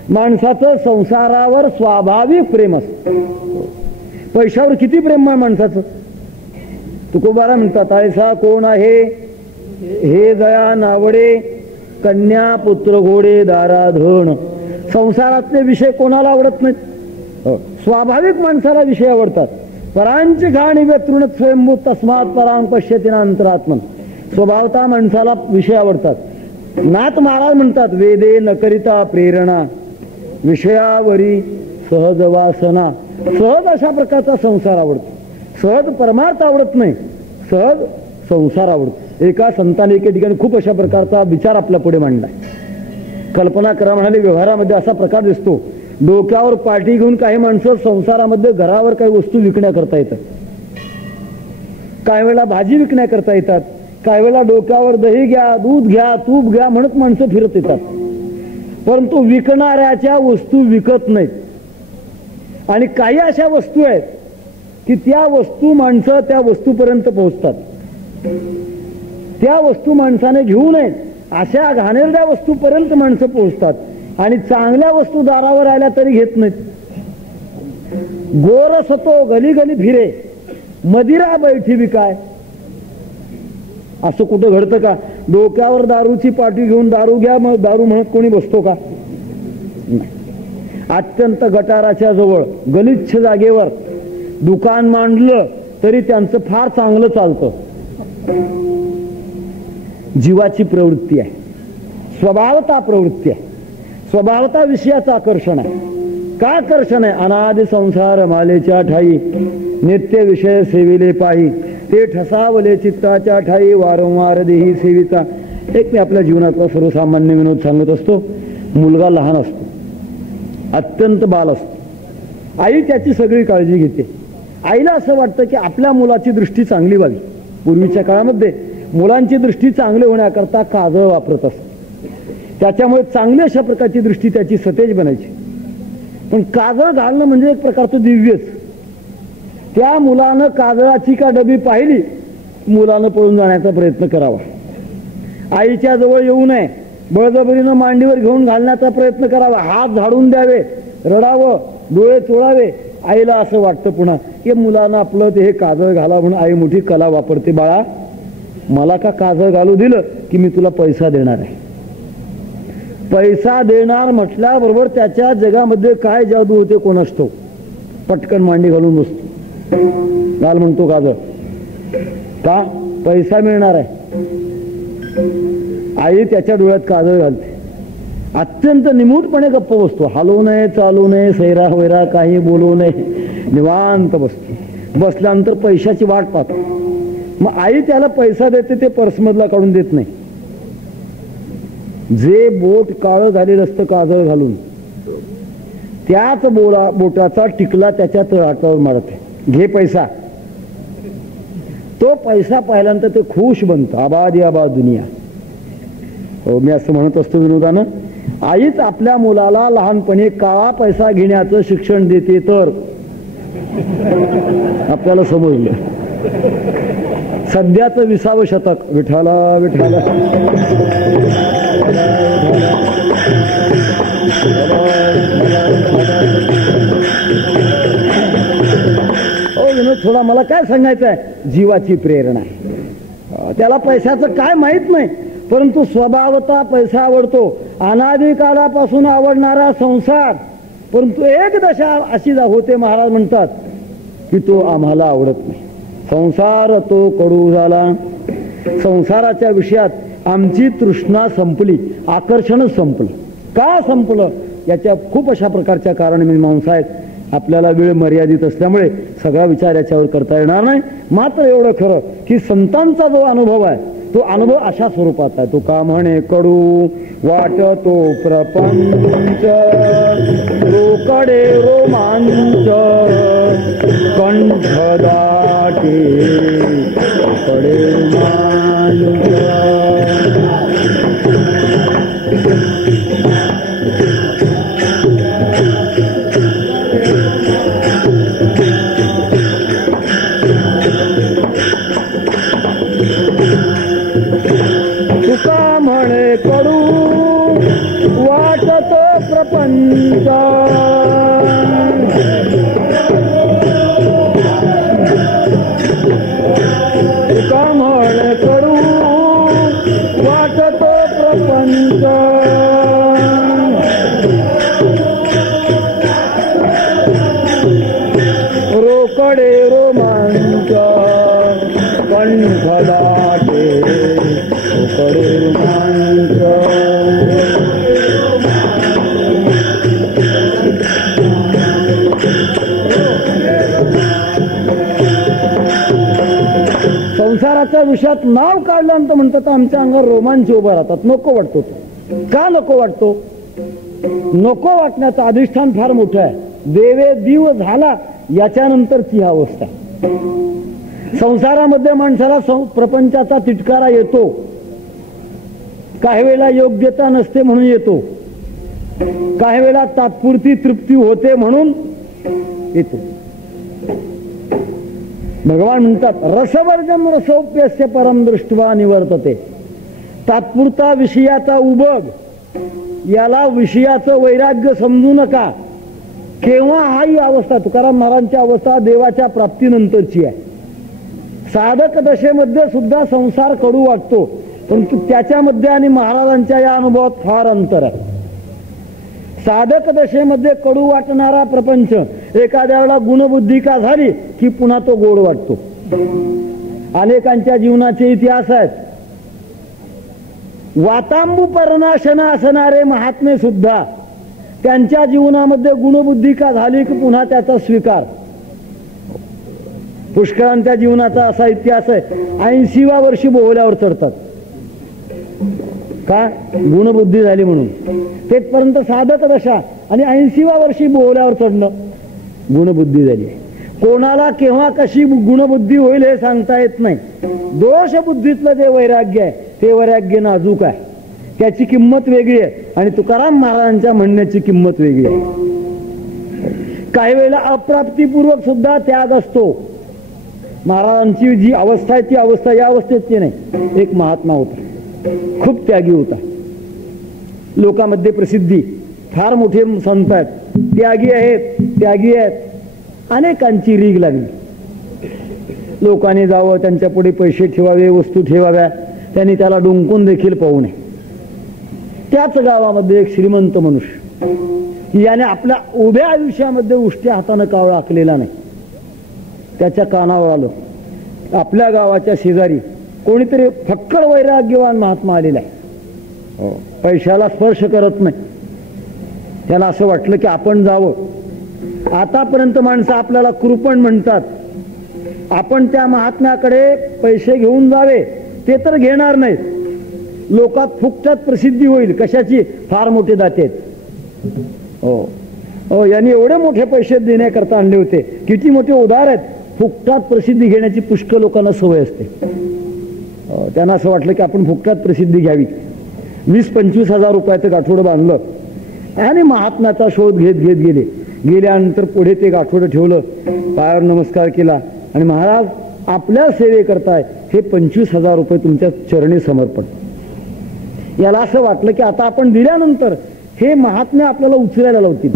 माणसाचं संसारावर स्वाभाविक प्रेम असतं. पैशावर किती प्रेम आहे माणसाचं. तुकोबारा म्हणतात, ऐसा कोण आहे हे जया नावडे, कन्या पुत्र घोडे दारा धन. संसारातले विषय कोणाला आवडत नाहीत. स्वाभाविक माणसाला विषय आवडतात. परांची घाणी व्यतृण स्वयंभूत तस्मात परांग पश्यतीना अंतरात्मन. स्वभावता माणसाला विषय आवडतात. नाथ महाराज म्हणतात, वेदे न करिता प्रेरणा विषयावरी सहज वासना. सहज अशा प्रकारचा संसार आवडतो. सहज परमार्थ आवडत नाही, सहज संसार आवडतो. एका संतांनी एके ठिकाणी खूप अशा प्रकारचा विचार आपल्या पुढे मांडलाय. कल्पना करा म्हणाले, व्यवहारामध्ये असा प्रकार दिसतो. डोक्यावर पाठी घेऊन काही माणसं संसारामध्ये घरावर काही वस्तू विकण्याकरता येतात. काही वेळेला भाजी विकण्याकरता येतात. काही वेळेला डोक्यावर दही घ्या, दूध घ्या, तूप घ्या म्हणत माणसं फिरत येतात. परंतु विकणाऱ्याच्या वस्तू विकत नाहीत. आणि काही अशा वस्तू आहेत की त्या वस्तू माणसं त्या वस्तूपर्यंत पोहोचतात. त्या वस्तू माणसाने घेऊ नयेत अशा घाणेरड्या वस्तूपर्यंत माणसं पोहोचतात. आणि चांगल्या वस्तू दारावर आल्या तरी घेत नाहीत. गोरस होतो गली गली फिरे, मदिरा बैठी विकाय. असं कुठं घडतं का? डोक्यावर दारूची पाटी घेऊन दारू घ्या मग दारू म्हणत कोणी बसतो का? अत्यंत गटाराच्या जवळ गलिच्छ जागेवर दुकान मांडलं तरी त्यांचं फार चांगलं चालतं. जीवाची प्रवृत्ती आहे, स्वभावता प्रवृत्ती आहे. स्वभावता विषयाचं आकर्षण आहे. का आकर्षण आहे? अनादि संसार मालेच्या ठाई नित्य विषय सेविले पाही, ते ठसावले चित्ताच्या ठाई वारंवार देही सेविता. एक मी आपल्या जीवनातला सर्वसामान्य विनोद सांगत असतो. मुलगा लहान असतो, अत्यंत बाल असतो. आई त्याची सगळी काळजी घेते. आईला असं वाटतं की आपल्या मुलाची दृष्टी चांगली व्हावी. पूर्वीच्या काळामध्ये मुलांची दृष्टी चांगली होण्याकरता काजळ वापरत असत. त्याच्यामुळे चांगली अशा प्रकारची दृष्टी त्याची सतेज बनायची. पण काजळ घालणं म्हणजे एक प्रकारचं दिव्यच. त्या मुलानं काजळाची का डबी पाहिली, मुलानं पळून जाण्याचा प्रयत्न करावा. आईच्या जवळ येऊ नये, बळजबरीनं मांडीवर घेऊन घालण्याचा प्रयत्न करावा, हात झाडून द्यावे, रडावं, डोळे चोळावे. आईला असं वाटतं पुन्हा की मुलानं आपलं ते हे काजळ घाला म्हणून आई मोठी कला वापरते. बाळा, मला का काजळ घालू दिलं की मी तुला पैसा देणार आहे. पैसा देणार म्हटल्याबरोबर त्याच्या जगामध्ये काय जादू होते कोणास ठाऊक. पटकन मांडी घालून बसतो, घाल म्हणतो काजळ. का? पैसा मिळणार आहे. आई त्याच्या डोळ्यात काजळ घालते. अत्यंत निमूटपणे गप्प बसतो. हलवू नये, चालू नये, सैरा वैरा काही बोलू नये, निवांत बसतो. बसल्यानंतर पैशाची वाट पाहतो. मग आई त्याला पैसा देते, ते पर्समधला काढून देत नाही. जे बोट काळं झालेलं असतं काजळ घालून, त्याच बोटाचा टिकला त्याच्या तळहातावर मारते. घे पैसा. तो पैसा पाहिल्यानंतर ते खुश बनतं. आबादी आबाद दुनिया. हो, मी असं म्हणत असतो विनोदानं, आईच आपल्या मुलाला लहानपणी काळा पैसा घेण्याचं शिक्षण देते तर आपल्याला समजलं. सध्याचं 20वे शतक. विठाला विठाला थोडा मला काय सांगायचं आहे, जीवाची प्रेरणा आहे. त्याला पैशाचं काय माहित नाही, परंतु स्वभावता पैसा आवडतो. अनादिकालापासून आवडणारा संसार, परंतु एक दशा अशी होते, महाराज म्हणतात की तो आम्हाला आवडत नाही. संसार तो कडू झाला. संसाराच्या विषयात आमची तृष्णा संपली, आकर्षणच संपलं. का संपलं याच्या खूप अशा प्रकारच्या कारण मीमांसा आहेत. आपल्याला वेळ मर्यादित असल्यामुळे सगळा विचार याच्यावर करता येणार नाही. मात्र एवढं खरं की संतांचा जो अनुभव आहे तो अनुभव अशा स्वरूपात आहे. तो का म्हणे कडू वाटतो प्रपंच, रोकडे रोमांच, कंठ दाटे कडे रोमांच. तुका म्हणे कडू वाटतो प्रपंच, तुका म्हणे कडू वाटतो प्रपंच, रोकडे रोमांच, कंठ दाटे रोकडे रोमांच. संसाराच्या विषयात नाव काढल्यानंतर म्हणतात आमच्या अंगावर रोमांच उभा राहतात. नको वाटतो. का नको वाटतो? नको वाटण्याचं अधिष्ठान फार मोठं आहे. देवे दिव झाला याच्यानंतरची ही अवस्था. संसारामध्ये माणसाला प्रपंचाचा तिटकारा येतो. काही वेळेला योग्यता नसते म्हणून येतो, काही वेळेला तात्पुरती तृप्ती होते म्हणून येतो. भगवान म्हणतात रसवर्जम रसोप्यस्य परम दृष्ट्वा निवर्तते. तात्पुरता विषयाचा उबग, याला विषयाचं वैराग्य समजू नका. केव्हा हा ही अवस्था, तुकाराम महाराजांची अवस्था देवाच्या प्राप्तीनंतरची आहे. साधक दशेमध्ये सुद्धा संसार कडू वाटतो, परंतु त्याच्यामध्ये आणि महाराजांच्या या अनुभवात फार अंतर आहे. साधक दशेमध्ये कडू वाटणारा प्रपंच एखाद्या वेळेला गुणबुद्धी का झाली की पुन्हा तो गोड वाटतो. अनेकांच्या जीवनाचे इतिहास आहेत. वातांबू पर्णाशन असणारे महात्मे सुद्धा त्यांच्या जीवनामध्ये गुणबुद्धी का झाली की पुन्हा त्याचा स्वीकार. पुष्कळांच्या जीवनाचा असा इतिहास आहे, 80व्या वर्षी बोहल्यावर चढतात. का? गुणबुद्धी झाली म्हणून. तेथपर्यंत साधक दशा आणि 80व्या वर्षी बोहल्यावर चढणं गुणबुद्धी झाली. कोणाला केव्हा कशी गुणबुद्धी होईल हे सांगता येत नाही. दोष बुद्धीतलं जे वैराग्य आहे ते वैराग्य नाजूक आहे, त्याची किंमत वेगळी आहे आणि तुकाराम महाराजांच्या म्हणण्याची किंमत वेगळी आहे. काही वेळेला अप्राप्तीपूर्वक सुद्धा त्याग असतो. महाराजांची जी अवस्था आहे ती अवस्था या अवस्थेची नाही. एक महात्मा होता, खूप त्यागी होता, लोकांमध्ये प्रसिद्धी, फार मोठे संत आहेत, त्यागी आहेत. अनेकांची रीग लागली. लोकांनी जावं, त्यांच्या पुढे पैसे ठेवावे, वस्तू ठेवाव्या, त्यांनी त्याला डुंकून देखील पाहू नये. त्याच गावामध्ये एक श्रीमंत मनुष्य, याने आपल्या उभ्या आयुष्यामध्ये उष्ट्या हातानं कावळा आखलेला नाही. त्याच्या कानावर आलं, आपल्या गावाच्या शेजारी कोणीतरी फक्कड वैराग्यवान महात्मा आलेला आहे, पैशाला स्पर्श करत नाही. त्याला असं वाटलं की आपण जावं. आतापर्यंत माणसं आपल्याला कृपण म्हणतात, आपण त्या महात्म्याकडे पैसे घेऊन जावे. ते तर घेणार नाहीत, लोकात फुकटात प्रसिद्धी होईल. कशाची? फार मोठे दाते आहेत. हो, यांनी एवढे मोठे पैसे देण्याकरता आणले होते, किती मोठे उदार आहेत. फुकटात प्रसिद्धी घेण्याची पुष्कळ लोकांना सवय असते. त्यांना असं वाटलं की आपण फुकटात प्रसिद्धी घ्यावी. 20-25 हजार रुपयाचं गाठोडं बांधलं आणि महात्म्याचा शोध घेत गेल्यानंतर पुढे ते गाठोडं ठेवलं, पायावर नमस्कार केला आणि महाराज आपल्या सेवे करताय, हे 25 हजार रुपये तुमच्या चरणी समर्पण. याला असं वाटलं की आता आपण दिल्यानंतर हे महात्म्य आपल्याला उचलायला लावतील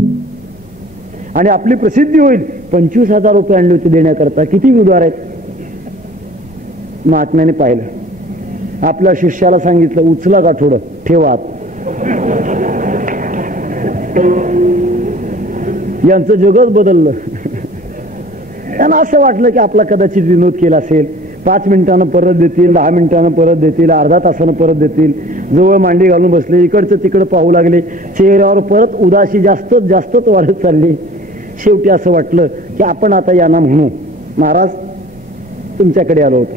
आणि आपली प्रसिद्धी होईल. 25 हजार रुपये आणले होते देण्याकरता, किती उदार आहेत. महात्म्याने पाहिलं, आपल्या शिष्याला सांगितलं, उचला गाठोडं, ठेवा. यांचं जगच बदललं. त्यांना असं वाटलं की आपला कदाचित विनोद केला असेल, 5 मिनिटानं परत देतील, 10 मिनिटानं परत देतील, अर्धा तासानं परत देतील. जवळ मांडी घालून बसले, इकडचं तिकडं पाहू लागले, चेहऱ्यावर परत उदासी जास्तच वाढत चालली. शेवटी असं वाटलं की आपण आता यांना म्हणू, महाराज तुमच्याकडे आलो होतो.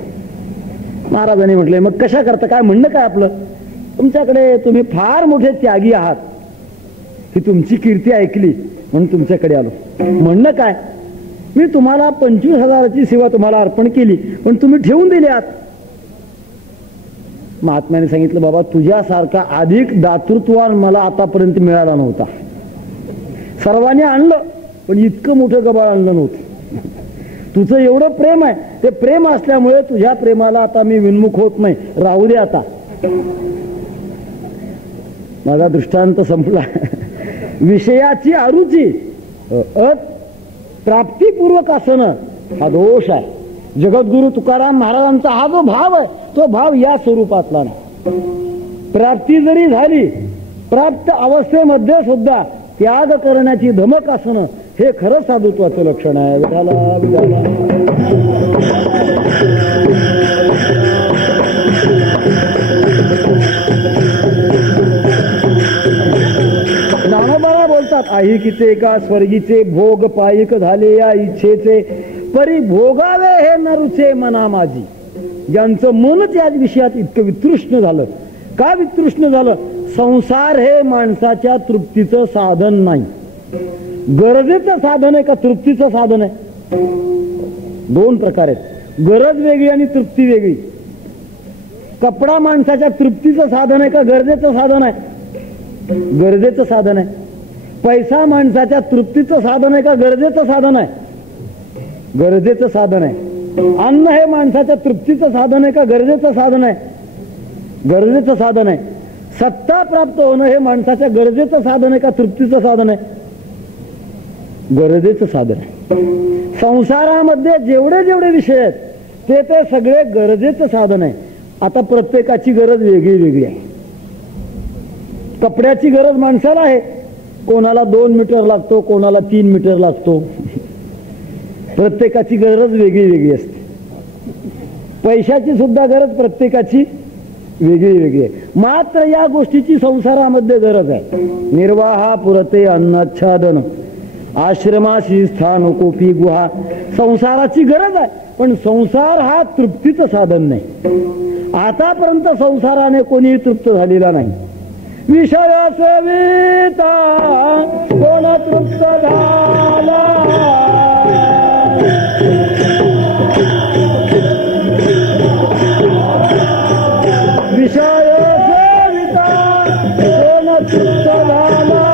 महाराजांनी म्हटले, मग कशा करता, काय म्हणणं काय आपलं? तुमच्याकडे तुम्ही फार मोठे त्यागी आहात, ही तुमची कीर्ती ऐकली म्हणून तुमच्याकडे आलो. म्हणणं काय? मी तुम्हाला 25 हजाराची सेवा तुम्हाला अर्पण केली, पण तुम्ही ठेवून दिली आहात. महात्म्याने सांगितलं, बाबा तुझ्यासारखा अधिक दातृत्वान मला आतापर्यंत मिळाला नव्हता. सर्वांनी आणलं पण इतकं मोठं गबाळ आणलं नव्हतं. तुझं एवढं प्रेम आहे, ते प्रेम असल्यामुळे तुझ्या प्रेमाला आता मी विन्मुख होत नाही, राहू दे आता. माझा दृष्टांत संपला. विषयाची अरुची प्राप्तीपूर्वक असणं हा दोष आहे. जगद्गुरु तुकाराम महाराजांचा हा जो भाव आहे तो भाव या स्वरूपातला नाही. प्राप्ती जरी झाली, प्राप्त अवस्थेमध्ये सुद्धा त्याग करण्याची धमक असणं हे खरं साधुत्वाचं लक्षण आहे. विठाला विठाला. ज्ञानोबा बोलतात, आहिकीचे का स्वर्गीचे भोग पायिक झाले या इच्छेचे, परी भोगावे हे नरुचे मना माझी. ज्यांचं मन त्या विषयात इतकं वितृष्ण झालं. का वितृष्ण झालं? संसार हे माणसाच्या तृप्तीचं साधन नाही. गरजेचं साधन आहे का तृप्तीचं साधन आहे? दोन प्रकार आहेत, गरज वेगळी आणि तृप्ती वेगळी. कपडा माणसाच्या तृप्तीचं साधन आहे का गरजेचं साधन आहे? गरजेचं साधन आहे. पैसा माणसाच्या तृप्तीचं साधन आहे का गरजेचं साधन आहे? गरजेचं साधन आहे. अन्न हे माणसाच्या तृप्तीचं साधन आहे का गरजेचं साधन आहे? गरजेचं साधन आहे. सत्ता प्राप्त होणं हे माणसाच्या गरजेचं साधन आहे का तृप्तीचं साधन आहे? गरजेचं साधन आहे. संसारामध्ये जेवढे जेवढे विषय आहेत ते सगळे गरजेचं साधन आहे. आता प्रत्येकाची गरज वेगळी वेगळी आहे. कपड्याची गरज माणसाला आहे, कोणाला 2 मीटर लागतो, कोणाला 3 मीटर लागतो. प्रत्येकाची गरज वेगळी वेगळी असते. पैशाची सुद्धा गरज प्रत्येकाची वेगळी वेगळी आहे. मात्र या गोष्टीची संसारामध्ये गरज आहे. निर्वाहा पुरते अन्नच्छादन, आश्रमाशी स्थान कोपी गुहा. संसाराची गरज आहे, पण संसार हा तृप्तीचं साधन नाही. आतापर्यंत संसाराने कोणीही तृप्त झालेला नाही. विषय सेविता कोण तृप्त झाला, विषय सेविता कोण तृप्त झाला,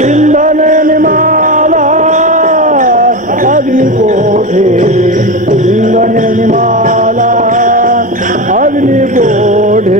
इंधने निमाला अग्निकोठे, इंधने निमाला अग्निकोठे,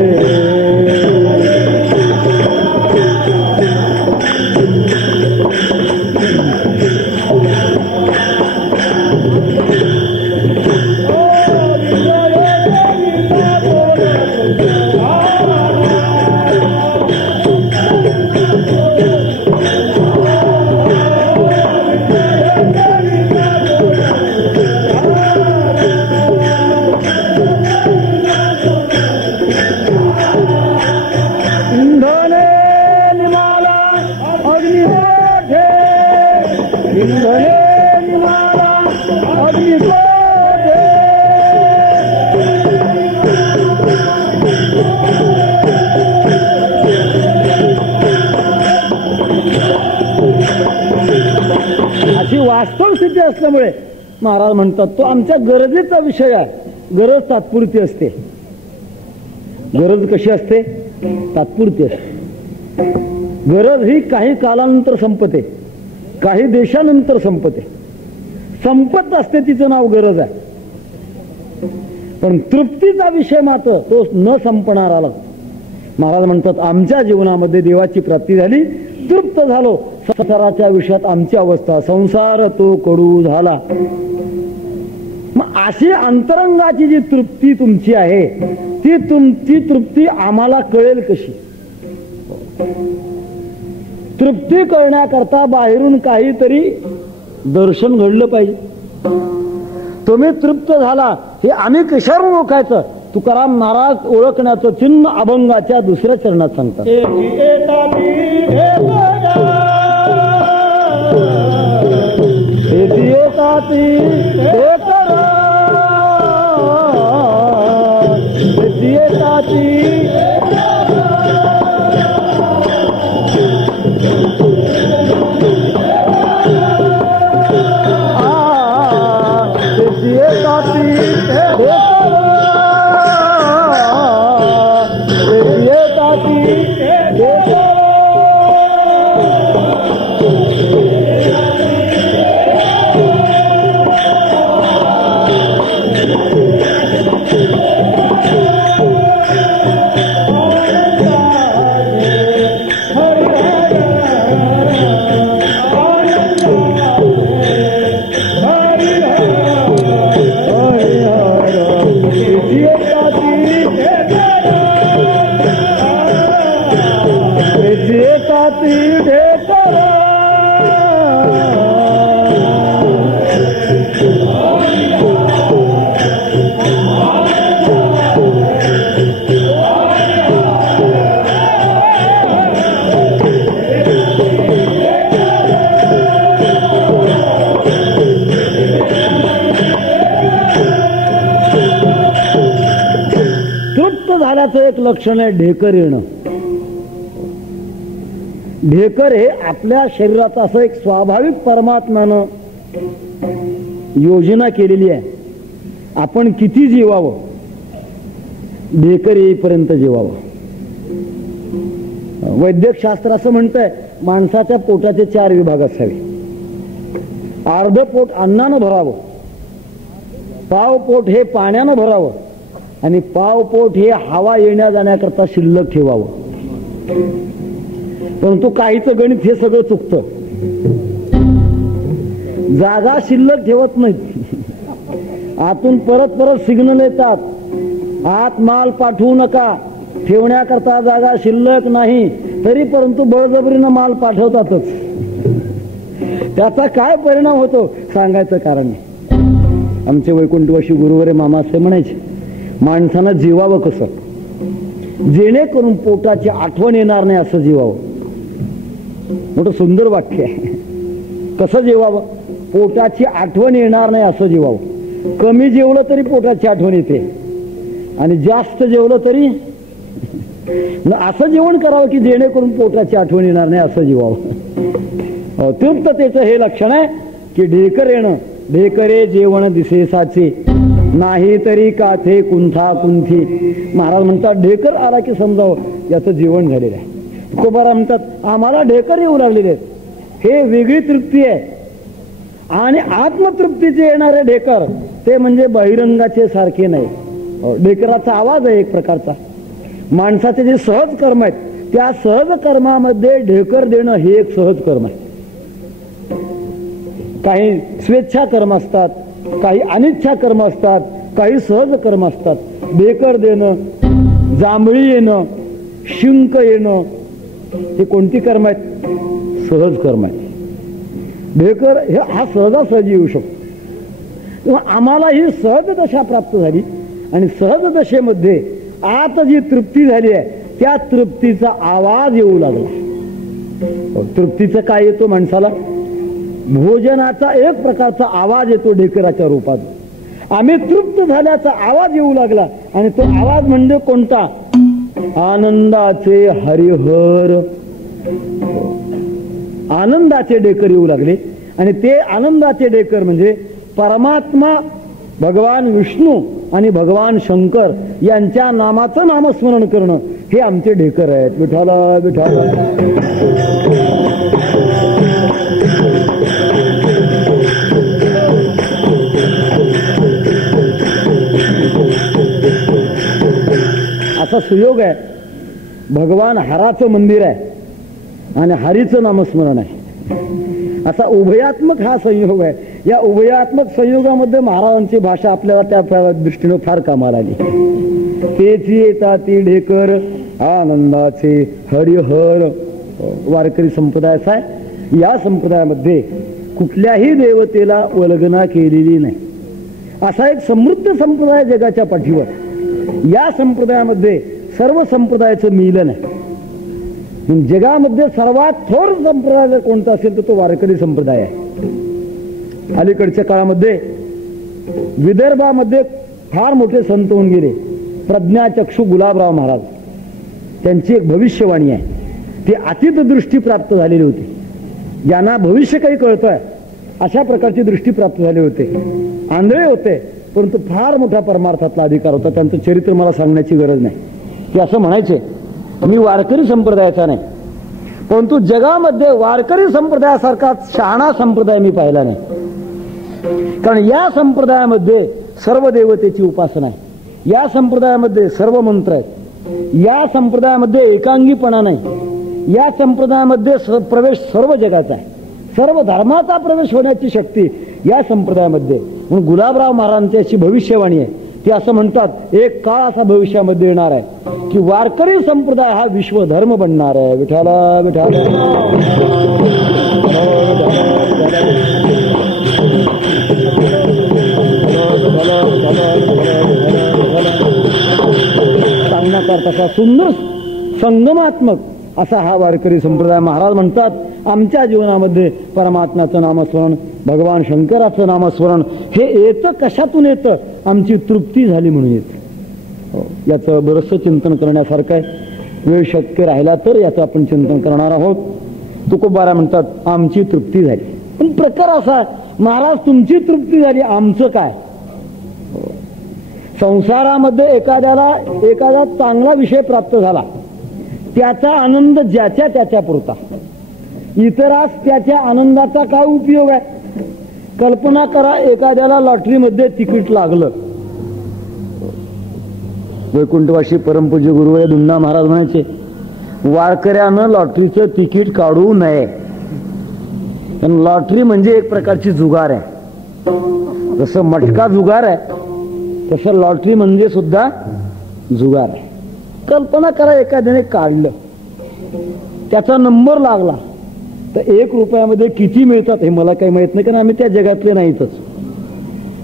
अशी वास्तव स्थिती असल्यामुळे महाराज म्हणतात तो आमच्या गरजेचा विषय आहे. गरज तात्पुरती असते. गरज कशी असते? तात्पुरती असते. गरज ही काही कालानंतर संपते, काही देशानंतर संपते. संपत असते तिचं नाव गरज आहे. पण तृप्तीचा विषय मात्र तो न संपणारा. महाराज म्हणतात आमच्या जीवनामध्ये देवाची प्राप्ती झाली, तृप्त झालो. संसाराच्या विषयात आमची अवस्था, संसार तो कडू झाला. मग अशी अंतरंगाची जी तृप्ती तुमची आहे ती तुमची तृप्ती आम्हाला कळेल कशी? तृप्ती कळण्याकरता बाहेरून काहीतरी दर्शन घडलं पाहिजे. तुम्ही तृप्त झाला हे आम्ही कशावरून ओळखायचं? तुकाराम महाराज ओळखण्याचं चिन्ह अभंगाच्या दुसऱ्या चरणात सांगतात. एक लक्षण आहे ढेकर येणं. ढेकर हे आपल्या शरीराचं असं एक स्वाभाविक परमात्म्यानं योजना केलेली आहे. आपण किती जीवावं, ढेकर येईपर्यंत जीवावं. वैद्यकशास्त्र असं म्हणतंय माणसाच्या पोटाचे 4 विभाग असावे. अर्ध पोट अन्नानं भरावं, पाव पोट हे पाण्यानं भरावं आणि पाव पोट हे हवा येण्या जाण्याकरता शिल्लक ठेवावं. परंतु काहीचं गणित हे सगळं चुकतं. जागा शिल्लक ठेवत नाहीत. आतून परत परत सिग्नल येतात, आत माल पाठवू नका, ठेवण्याकरता जागा शिल्लक नाही. तरी परंतु बळजबरीनं माल पाठवतातच. त्याचा काय परिणाम होतो सांगायचं कारण नाही. आमचे वैकुंठवासी गुरुवरे मामा असे म्हणायचे, माणसानं जीवावं कसं, जेणेकरून पोटाची आठवण येणार नाही असं जीवावं. मोठं सुंदर वाक्य आहे. कसं जीवावं? पोटाची आठवण येणार नाही असं जीवावं. कमी जेवलं तरी पोटाची आठवण येते आणि जास्त जेवलं तरी असं जेवण करावं की जेणेकरून पोटाची आठवण येणार नाही असं जेवावं. तृप्ततेचं हे लक्षण आहे की ढेकर येणं. ढेकरे जेवण दिसेसाचे नाही तरी काथे कुंथा कुंथी. महाराज म्हणतात ढेकर आला की समजावं याचं जेवण झालेलं आहे. तुकोबाराम म्हणतात आम्हाला ढेकर येऊ लागलेले आहेत. हे वेगळी तृप्ती आहे. आणि आत्मतृप्तीचे येणारे ढेकर ते म्हणजे बहिरंगाचे सारखे नाही. ढेकराचा आवाज आहे एक प्रकारचा. माणसाचे जे सहज कर्म आहेत त्या सहज कर्मामध्ये ढेकर देणं हे एक सहज कर्म आहे. काही स्वेच्छा कर्म असतात, काही अनिच्छा कर्म असतात, काही सहज कर्म असतात. ढेकर देणं, जांभळी येणं, शिंक येणं हे कोणती कर्म आहेत? सहज कर्म आहेत. ढेकर हा सहजासहजी येऊ शकतो. तेव्हा आम्हाला ही सहज दशा प्राप्त झाली आणि सहज दशेमध्ये आत जी तृप्ती झाली आहे त्या तृप्तीचा आवाज येऊ लागला. तृप्तीचं काय येतो माणसाला? भोजनाचा एक प्रकारचा आवाज येतो ढेकराच्या रूपात. आम्ही तृप्त झाल्याचा आवाज येऊ लागला आणि तो आवाज म्हणजे कोणता? आनंदाचे हरिहर. आनंदाचे ढेकर येऊ लागले आणि ते आनंदाचे ढेकर म्हणजे परमात्मा भगवान विष्णू आणि भगवान शंकर यांच्या नामाचं नामस्मरण करणं हे आमचे ढेकर आहेत. विठाला विठाला. असा सुयोग आहे. भगवान हराचं मंदिर आहे आणि हरीचं नामस्मरण आहे. असा उभयात्मक हा संयोग आहे. या उभयात्मक संयोगामध्ये महाराजांची भाषा आपल्याला त्या दृष्टीने फार कामाला आली. तेच येता ती ढेकर आनंदाचे हरिहर. वारकरी संप्रदाय असा आहे. या संप्रदायामध्ये कुठल्याही देवतेला वल्गना केलेली नाही. असा एक समृद्ध संप्रदाय जगाच्या पाठीवर. या संप्रदायामध्ये सर्व संप्रदायाचं मिलन आहे. जगामध्ये सर्वात थोर संप्रदाय जर कोणता असेल तर तो वारकरी संप्रदाय आहे. अलीकडच्या काळामध्ये विदर्भामध्ये फार मोठे संत होऊन गेले. प्रज्ञाचक्षू गुलाबराव महाराज त्यांची एक भविष्यवाणी आहे. ती अतीत दृष्टी प्राप्त झालेली होती. ज्यांना भविष्य काही कळतंय अशा प्रकारची दृष्टी प्राप्त झाली होते. आंधळे होते परंतु फार मोठा परमार्थातला अधिकार होता. त्यांचं चरित्र मला सांगण्याची गरज नाही. ते असं म्हणायचे मी वारकरी संप्रदायाचा नाही परंतु जगामध्ये वारकरी संप्रदायासारखा शहाणा संप्रदाय मी पाहिला नाही. कारण या संप्रदायामध्ये सर्व देवतेची उपासना आहे. या संप्रदायामध्ये सर्व मंत्र आहेत. या संप्रदायामध्ये एकांगीपणा नाही. या संप्रदायामध्ये प्रवेश सर्व जगाचा आहे. सर्व धर्माचा प्रवेश होण्याची शक्ती या संप्रदायामध्ये. म्हणून गुलाबराव महाराजांची अशी भविष्यवाणी आहे. ते असं म्हणतात एक काळ असा भविष्यामध्ये येणार आहे की वारकरी संप्रदाय हा विश्वधर्म बनणार आहे. विठाला विठाला. सांगण्याकरता सुंदर संगमात्मक असा हा वारकरी संप्रदाय. महाराज म्हणतात आमच्या जीवनामध्ये परमात्म्याचं नामस्मरण, भगवान शंकराचं नामस्मरण हे येतं. कशातून येतं? आमची तृप्ती झाली म्हणून येतं. याचं बरंचसं चिंतन करण्यासारखं आहे. वेळ शक्य राहिला तर याचं आपण चिंतन करणार आहोत. तुकोबारा म्हणतात आमची तृप्ती झाली. पण प्रकार असा महाराज तुमची तृप्ती झाली आमचं काय? संसारामध्ये एखादा चांगला विषय प्राप्त झाला त्याचा आनंद ज्याच्या त्याच्या पुरता. इतरास त्याच्या आनंदाचा काय उपयोग आहे? कल्पना करा एखाद्याला लॉटरीमध्ये तिकीट लागलं. वैकुंठवासी परमपूज्य गुरुवय धुंडा महाराज म्हणायचे वारकऱ्यानं लॉटरीचं तिकीट काढू नये. पण लॉटरी म्हणजे एक प्रकारची जुगार आहे. जसं मटका जुगार आहे तसं लॉटरी म्हणजे सुद्धा जुगार आहे. कल्पना करा एखाद्याने काढलं त्याचा नंबर लागला तर 1 रुपयामध्ये किती मिळतात हे मला काही माहित नाही कारण आम्ही त्या जगातले नाहीतच.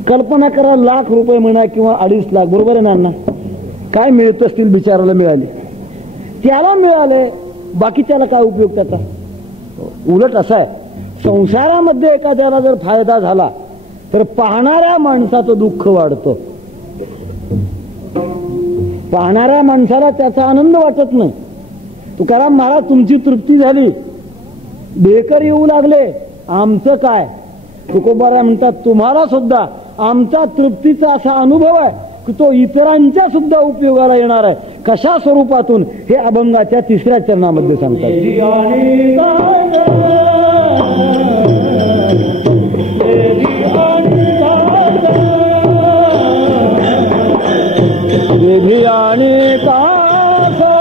कल्पना करा लाख रुपये म्हणा किंवा 2.5 लाख बरोबर आहे ना. काय मिळत असतील बिचाराला मिळाले. त्याला मिळाले बाकीच्याला काय उपयोग त्याचा? उलट असा आहे संसारामध्ये एखाद्याला जर फायदा झाला तर पाहणाऱ्या माणसाचं दुःख वाढतं. पाहणाऱ्या माणसाला त्याचा आनंद वाटत नाही. तुकाराम महाराज तुमची तृप्ती झाली, बेकर येऊ लागले, आमचं काय? तुकोबाराय म्हणतात तुम्हाला सुद्धा आमचा तृप्तीचा असा अनुभव आहे की तो इतरांच्या सुद्धा उपयोगाला येणार आहे. कशा स्वरूपातून हे अभंगाच्या 3ऱ्या चरणामध्ये सांगतात. वेधी आणि कासा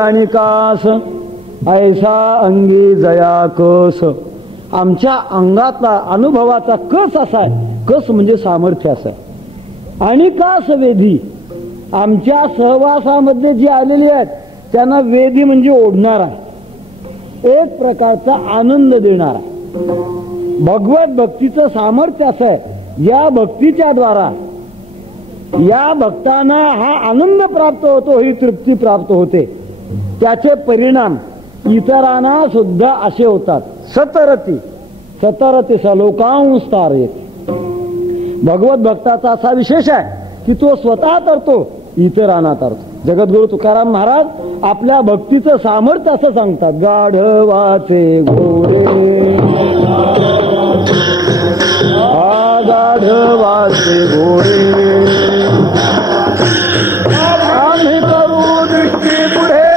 आणि कास ऐसा अंगी जया कस. आमच्या अंगातला अनुभवाचा कस असा आहे. कस म्हणजे सामर्थ्य असं आहे. आणि कास वेधी, आमच्या सहवासामध्ये जे आलेले आहेत त्यांना वेधी म्हणजे ओढणार आहे, एक प्रकारचा आनंद देणार आहे. भगवत भक्तीचं सामर्थ्य असं आहे, या भक्तीच्या द्वारा या भक्तांना हा आनंद प्राप्त होतो, ही तृप्ती प्राप्त होते. त्याचे परिणाम इतरांना सुद्धा असे होतात. सतरती सतरती सलोकांस्तार येते. भगवत भक्ताचा असा विशेष आहे की तो स्वतः तरतो, इतरांना तरतो. जगद्गुरु तुकाराम महाराज आपल्या भक्तीचं सामर्थ्य असं सांगतात. गाढवाचे घोरे गाढवाचे घोरे आम्ही करू दृष्टी पुढे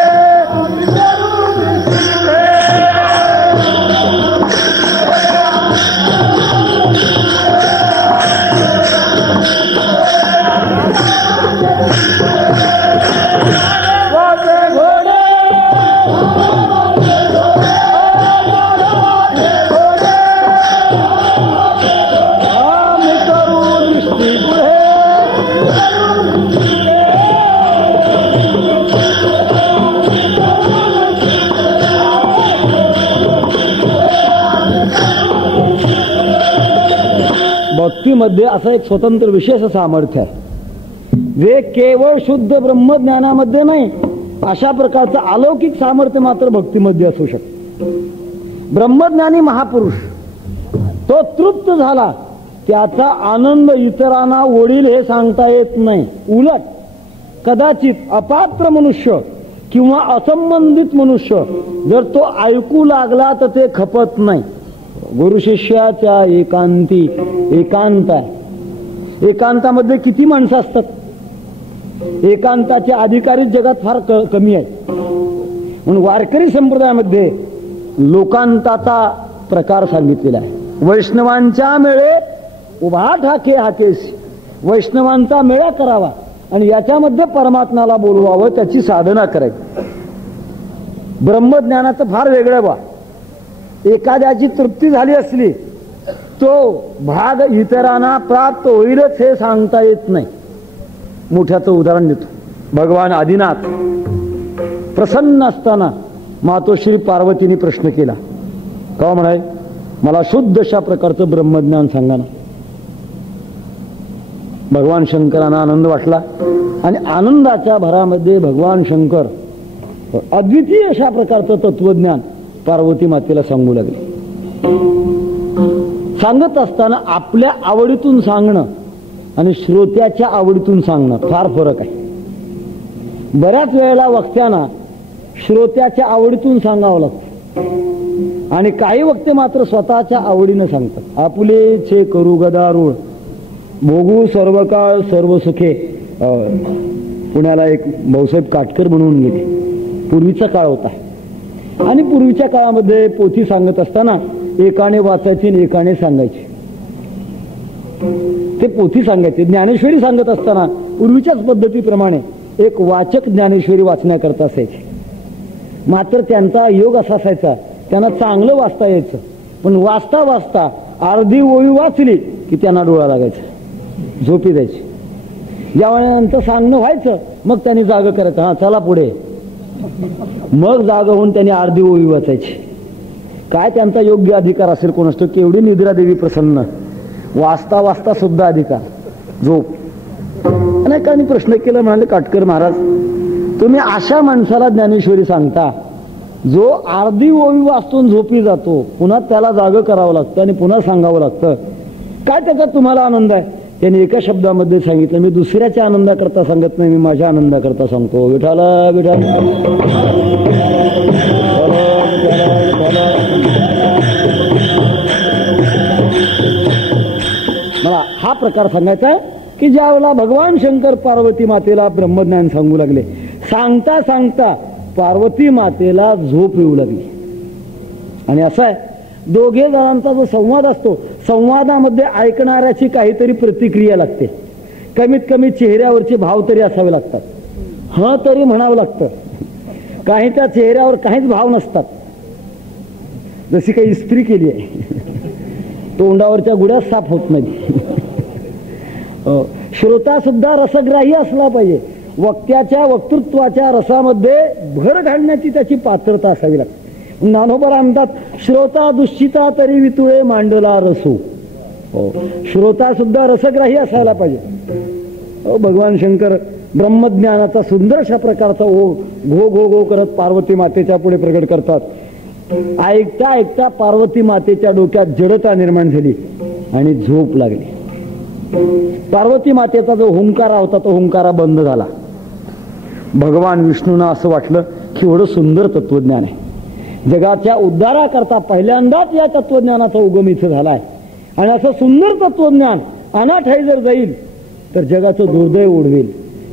भक्तीमध्ये असं एक स्वतंत्र विशेष सामर्थ्य आहे. जे केवळ शुद्ध ब्रह्मज्ञानामध्ये नाही, अशा प्रकारचं अलौकिक सामर्थ्य मात्र भक्तीमध्ये असू शकतं. ब्रह्मज्ञानी महापुरुष तो तृप्त झाला, त्याचा आनंद इतरांना ओढील हे सांगता येत नाही. उलट कदाचित अपात्र मनुष्य किंवा असंबंधित मनुष्य जर तो ऐकू लागला तर ते खपत नाही. गुरु शिष्याच्या एकांती, एकांत आहे. एकांतामध्ये किती माणसं असतात? एकांताचे अधिकारी जगात फार कमी आहेत. म्हणून वारकरी संप्रदायामध्ये लोकांताचा प्रकार सांगितलेला आहे. वैष्णवांच्या मेळे उभा ठाके हाकेसी, वैष्णवांचा मेळा करावा आणि याच्यामध्ये परमात्म्याला बोलवावं, त्याची साधना करायची. ब्रह्मज्ञानाचं फार वेगळं बा. एखाद्याची तृप्ती झाली असली तो भाग इतरांना प्राप्त होईलच हे सांगता येत नाही. मोठ्याचं उदाहरण देतो. भगवान आदिनाथ प्रसन्न असताना मातोश्री पार्वतीने प्रश्न केला. का म्हणाय, मला शुद्ध अशा प्रकारचं ब्रह्मज्ञान सांगा ना. भगवान शंकरांना आनंद वाटला आणि आनंदाच्या भरामध्ये भगवान शंकर अद्वितीय अशा प्रकारचं तत्वज्ञान पार्वती मातेला सांगू लागले. सांगत असताना आपल्या आवडीतून सांगणं आणि श्रोत्याच्या आवडीतून सांगणं फार फरक आहे. बऱ्याच वेळेला वक्त्यांना श्रोत्याच्या आवडीतून सांगावं लागतं आणि काही वक्ते मात्र स्वतःच्या आवडीनं सांगतात. आपुले छे करू गदारूळ भोगू सर्व काळ सर्व सुखे. पुण्याला एक भाऊसाहेब काटकर म्हणून गेले. पूर्वीचा काळ होता आणि पूर्वीच्या काळामध्ये पोथी सांगत असताना एकाने वाचायची आणि एकाने सांगायची. ते पोथी सांगायचे. ज्ञानेश्वरी सांगत असताना पूर्वीच्याच पद्धतीप्रमाणे एक वाचक ज्ञानेश्वरी वाचण्याकरता असायचे. मात्र त्यांचा योग असा असायचा, त्यांना चांगलं वाचता यायचं, पण वाचता वाचता अर्धी ओळी वाचली की त्यांना डोळा लागायचा, झोपी द्यायची. ज्यावेळेनंतर सांगणं व्हायचं मग त्यांनी जाग करायचं, हा चला पुढे. मग जाग होऊन त्यांनी अर्धी ओळी वाचायची. काय त्यांचा योग्य अधिकार असेल कोणास ठाऊक. केवढी निद्रा देवी प्रसन्न, वाचता वाचता सुद्धा अधिकार, झोप. अनेकांनी प्रश्न केला, म्हणाले काटकर महाराज तुम्ही अशा माणसाला ज्ञानेश्वरी सांगता जो अर्धी ओवी वाचून झोपी जातो, पुन्हा त्याला जाग करावं लागतं आणि पुन्हा सांगावं लागतं, काय त्याचा तुम्हाला आनंद आहे? त्याने एका शब्दामध्ये सांगितलं, मी दुसऱ्याच्या आनंदाकरता सांगत नाही, मी माझ्या आनंदाकरता सांगतो. विठाला विठाल. मला हा प्रकार सांगायचा आहे की ज्यावेळेला भगवान शंकर पार्वती मातेला ब्रह्मज्ञान सांगू लागले, सांगता सांगता पार्वती मातेला झोप येऊ लागली. आणि असं आहे, दोघे जणांचा जो संवाद असतो, संवादामध्ये ऐकणाऱ्याची काहीतरी प्रतिक्रिया लागते. कमीत कमी चेहऱ्यावरचे भाव तरी असावे लागतात, ह तरी म्हणावं लागतं. काहीच्या चेहऱ्यावर काहीच भाव नसतात, जशी काही इस्त्री केली आहे, तोंडावरच्या गुड्या साफ होत नाही. श्रोता सुद्धा रसग्राही असला पाहिजे. वक्त्याच्या वक्तृत्वाच्या रसामध्ये भर घालण्याची त्याची पात्रता असावी लागते. ज्ञानोबा म्हणतात, श्रोता दुश्चिता तरी वितुळे मांडला रसू. श्रोता सुद्धा रसग्राही असायला पाहिजे. भगवान शंकर ब्रह्मज्ञानाचा सुंदर अशा प्रकारचा घो घो घो करत पार्वती मातेच्या पुढे प्रकट करतात. ऐकता ऐकता पार्वती मातेच्या डोक्यात जडता निर्माण झाली आणि झोप लागली. पार्वती मातेचा जो हुंकारा होता तो हुंकारा बंद झाला. भगवान विष्णूंना असं वाटलं की एवढं सुंदर तत्वज्ञान आहे, जगाच्या उद्धाराकरता पहिल्यांदाच या तत्वज्ञानाचा उगम इथं झालाय. आणि असं सुंदर तत्वज्ञान अनाठाई जर जाईल तर जगाचं दुर्दैव ओढवेल.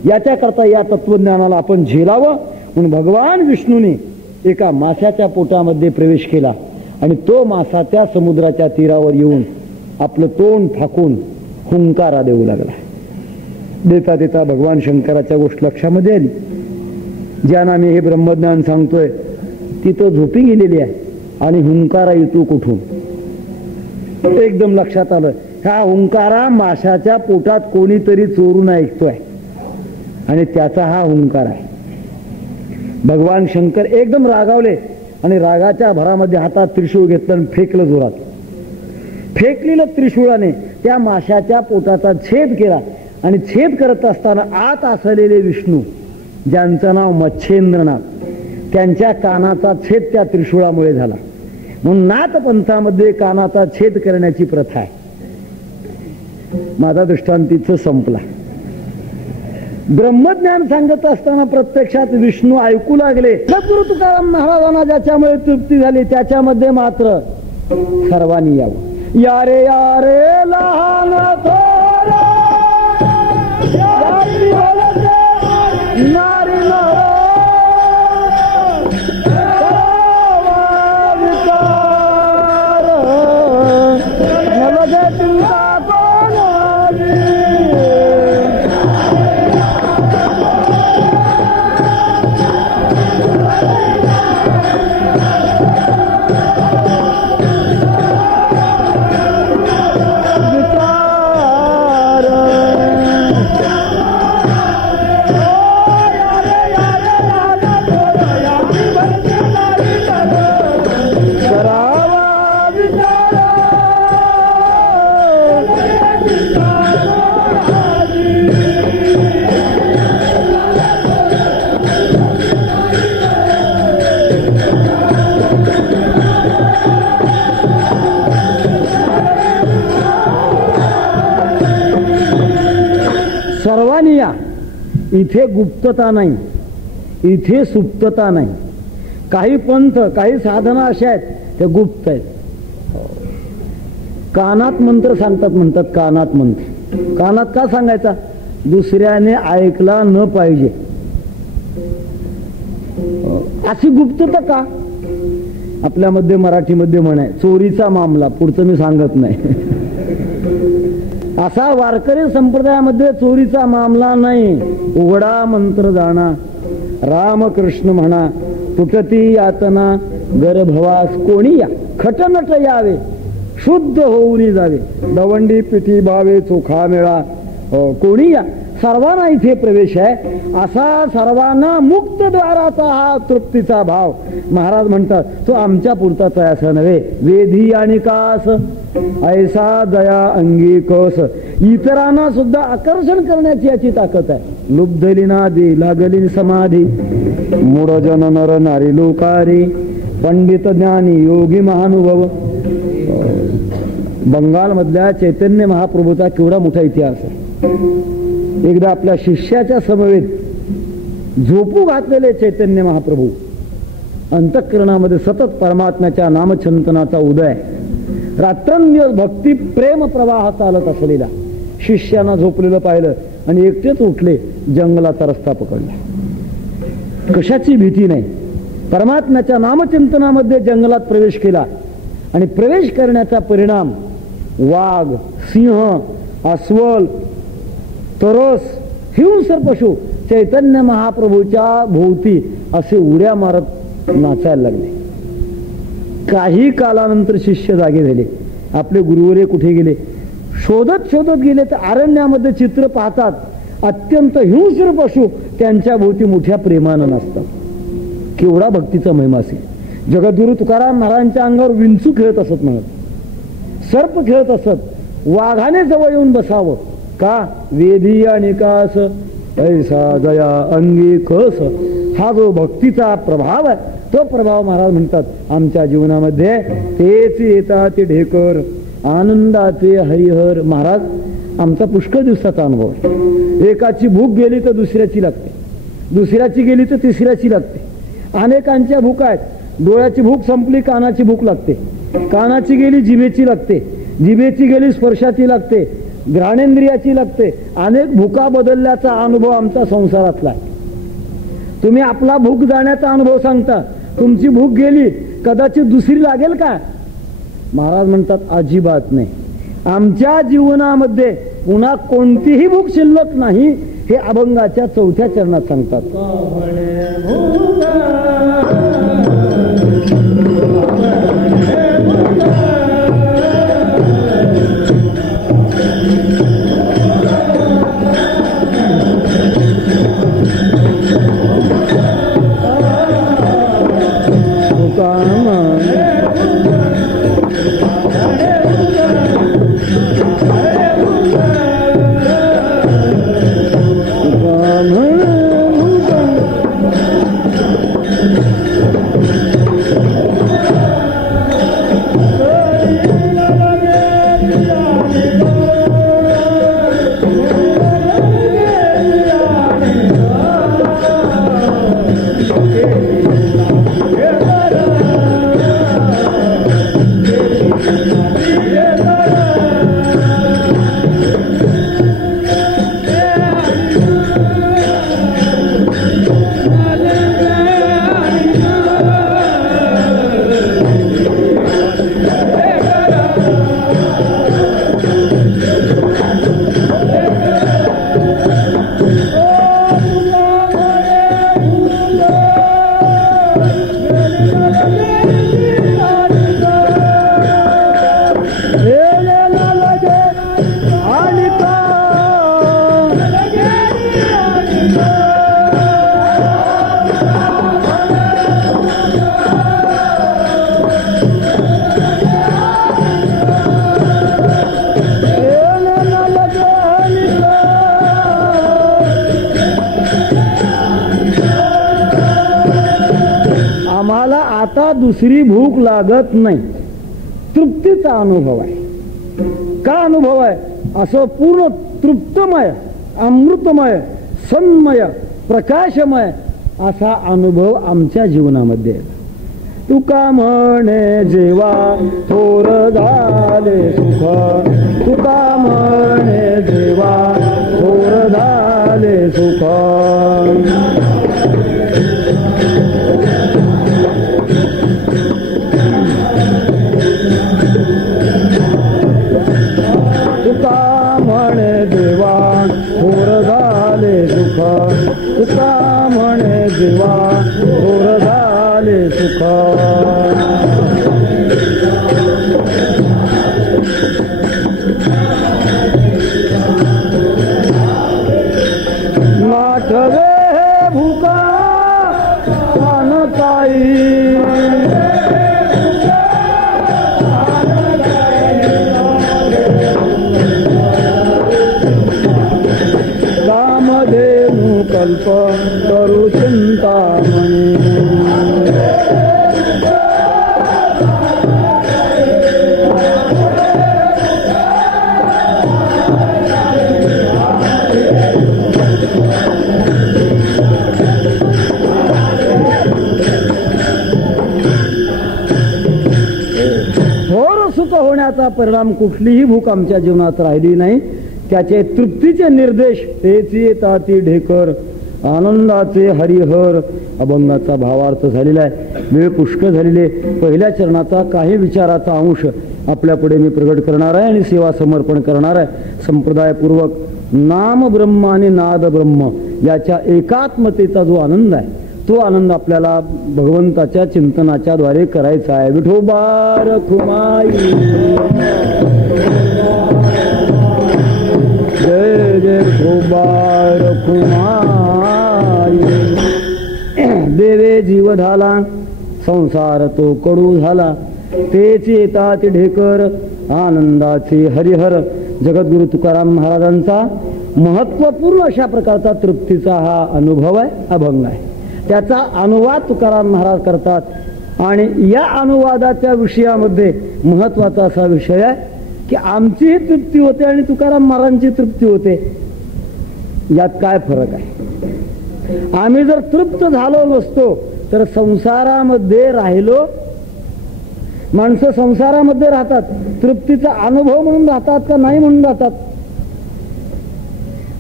याच्याकरता या तत्वज्ञानाला आपण झेलावं म्हणून भगवान विष्णूने एका माशाच्या पोटामध्ये प्रवेश केला आणि तो मासा त्या समुद्राच्या तीरावर येऊन आपलं तोंड फाकून हुंकारा देऊ लागला. देता देता भगवान शंकराच्या गोष्ट लक्षामध्ये आली. ज्यांना मी हे ब्रह्मज्ञान सांगतोय तिथं झोपी गेलेली आहे आणि हुंकारा येतो कुठून. एकदम लक्षात आलं, हा हुंकारा माशाच्या पोटात कोणीतरी चोरून ऐकतोय आणि त्याचा हा हुंकार आहे. भगवान शंकर एकदम रागावले आणि रागाच्या भरामध्ये हातात त्रिशूळ घेतलं आणि फेकलं जोरात. फेकलेलं त्रिशूळाने त्या माशाच्या पोटाचा छेद केला आणि छेद करत असताना आत असलेले विष्णू, ज्यांचं नाव मच्छेंद्रनाथ, त्यांच्या कानाचा छेद त्या त्रिशूळामुळे झाला. म्हणून नाथपंथामध्ये कानाचा छेद करण्याची प्रथा आहे. माझा दृष्टांत इथं संपला. ब्रह्मज्ञान सांगत असताना प्रत्यक्षात विष्णू ऐकू लागले. सद्गुरु तुकाराम महाराजांना ज्याच्यामुळे तृप्ती झाली त्याच्यामध्ये मात्र सर्वांनी यावं. यारे यारे लहान थोर नारी सर्वांनी या. इथे गुप्तता नाही, इथे सुप्तता नाही. काही पंथ, काही साधना अशा आहेत त्या गुप्त आहेत. कानात मंत्र सांगतात, म्हणतात कानात मंत्र. कानात का सांगायचा? दुसऱ्याने ऐकला न पाहिजे. अशी गुप्तता का? आपल्यामध्ये मराठीमध्ये म्हण आहे, चोरीचा मामला. पुढचं मी सांगत नाही. असा वारकरी संप्रदायामध्ये चोरीचा मामला नाही. उघडा मंत्र जाणा, रामकृष्ण म्हणा, तुटती यातना गर्भवास कोणी या, खटनट यावे, शुद्ध होऊन जावे, दवंडी पिठी भावे चोखा मेळा कोणी या. सर्वांना इथे प्रवेश आहे. असा सर्वांना मुक्त द्वाराचा हा तृप्तीचा भाव. महाराज म्हणतात तो आमच्या पुरताच आहे असं नव्हे. वेधी आणि कास ऐसा दया अंगी कस, इतरांना सुद्धा आकर्षण करण्याची याची ताकद आहे. लुब्धली नादी लागली समाधी, मूढ जन नर नारी लोकारी, पंडित ज्ञानी योगी महानुभव. बंगालमधल्या चैतन्य महाप्रभूचा केवढा मोठा इतिहास आहे. एकदा आपल्या शिष्याच्या समवेत झोपू घातलेले चैतन्य महाप्रभू, अंतःकरणामध्ये सतत परमात्म्याच्या नामचिंतनाचा उदय, रात्रंदिवस भक्ती प्रेम प्रवाह चालत असलेला शिष्याना झोपलेलं पाहिलं आणि एकटेच उठले, जंगलाचा रस्ता पकडला. कशाची भीती नाही, परमात्म्याच्या नामचिंतनामध्ये जंगलात प्रवेश केला. आणि प्रवेश करण्याचा परिणाम वाघ, सिंह, अस्वल, तरस, हिंसर पशु चैतन्य महाप्रभूच्या भोवती असे उड्या मारत नाचायला लागले. काही कालानंतर शिष्य जागे झाले. आपले गुरुवरे कुठे गेले शोधत शोधत गेले तर अरण्यामध्ये चित्र पाहतात, अत्यंत हिंसर पशु त्यांच्या भोवती मोठ्या प्रेमानं नाचतात. केवढा भक्तीचा महिमा असेल. जगद्गुरु तुकाराम महाराजांच्या अंगावर विंचू खेळत असत, म्हणत सर्प खेळत असत. वाघाने जवळ येऊन बसावं का? वेधी आणि कास ऐसा दया अंगी कस. हा जो भक्तीचा प्रभाव आहे तो प्रभाव महाराज म्हणतात आमच्या जीवनामध्ये तेच येतात ढेकर आनंदाचे हरिहर. महाराज आमचा पुष्कळ दिवसाचा अनुभव आहे. एकाची भूक गेली तर दुसऱ्याची लागते, दुसऱ्याची गेली तर तिसऱ्याची लागते. अनेकांच्या भूक आहेत. डोळ्याची भूक संपली, कानाची भूक लागते, कानाची गेली जिभेची लागते, जिभेची गेली स्पर्शाची लागते, घ्राणेंद्रियाची लागते. अनेक भूका बदलल्याचा अनुभव आमचा संसारातला. तुम्ही आपला भूक जाण्याचा अनुभव सांगता, तुमची भूक गेली कदाचित दुसरी लागेल का? महाराज म्हणतात अजिबात नाही. आमच्या जीवनामध्ये पुन्हा कोणतीही भूक शिल्लक नाही, हे अभंगाच्या 4थ्या चरणात सांगतात. आता दुसरी भूक लागत नाही, तृप्तीचा अनुभव आहे. का अनुभव आहे? असं पूर्ण तृप्तमय, अमृतमय, सन्मय, प्रकाशमय असा अनुभव आमच्या जीवनामध्ये आहे. तुका म्हणे जेवा थोर झाले सुख, तुका म्हणे जेवा थोर झाले सुख. तुका म्हणे देवा थोर झाले सुख, तुका म्हणे देवा थोर झाले सुख. नाठवे भूका कान काही, कामधेनु कल्प करू चिंतामणी. थोर सुख होण्याचा परिणाम कुठलीही भूक आमच्या जीवनात राहिली नाही. त्याचे तृप्तीचे निर्देश तेच येताती ढेकर, आनंदाचे हरिहर. अभंगाचा भावार्थ झालेला आहे. वेळ पुष्कळ झालेले. पहिल्या चरणाचा काही विचाराचा अंश आपल्या पुढे मी प्रगट करणार आहे आणि सेवा समर्पण करणार आहे. संप्रदायपूर्वक नाम ब्रह्म आणि नाद ब्रह्म याच्या एकात्मतेचा जो आनंद आहे तो आनंद आपल्याला भगवंताच्या चिंतनाच्या द्वारे करायचा आहे. विठोबा रखुमाई जय जय विठोबा रखुमाई. देवे जीव झाला संसार तो कडू झाला, तेच येतात ढेकर आनंदाचे हरिहर. जगद्गुरु तुकाराम महाराजांचा महत्वपूर्ण अशा प्रकारचा तृप्तीचा हा अनुभव आहे, अभंग आहे. त्याचा अनुवाद तुकाराम महाराज करतात आणि या अनुवादाच्या विषयामध्ये महत्वाचा असा विषय आहे की आमचीही तृप्ती होते आणि तुकाराम महाराजांची तृप्ती होते. यात काय फरक आहे? आम्ही जर तृप्त झालो नसतो तर संसारामध्ये राहिलो. माणसं संसारामध्ये राहतात, तृप्तीचा अनुभव म्हणून राहतात का नाही म्हणून राहतात?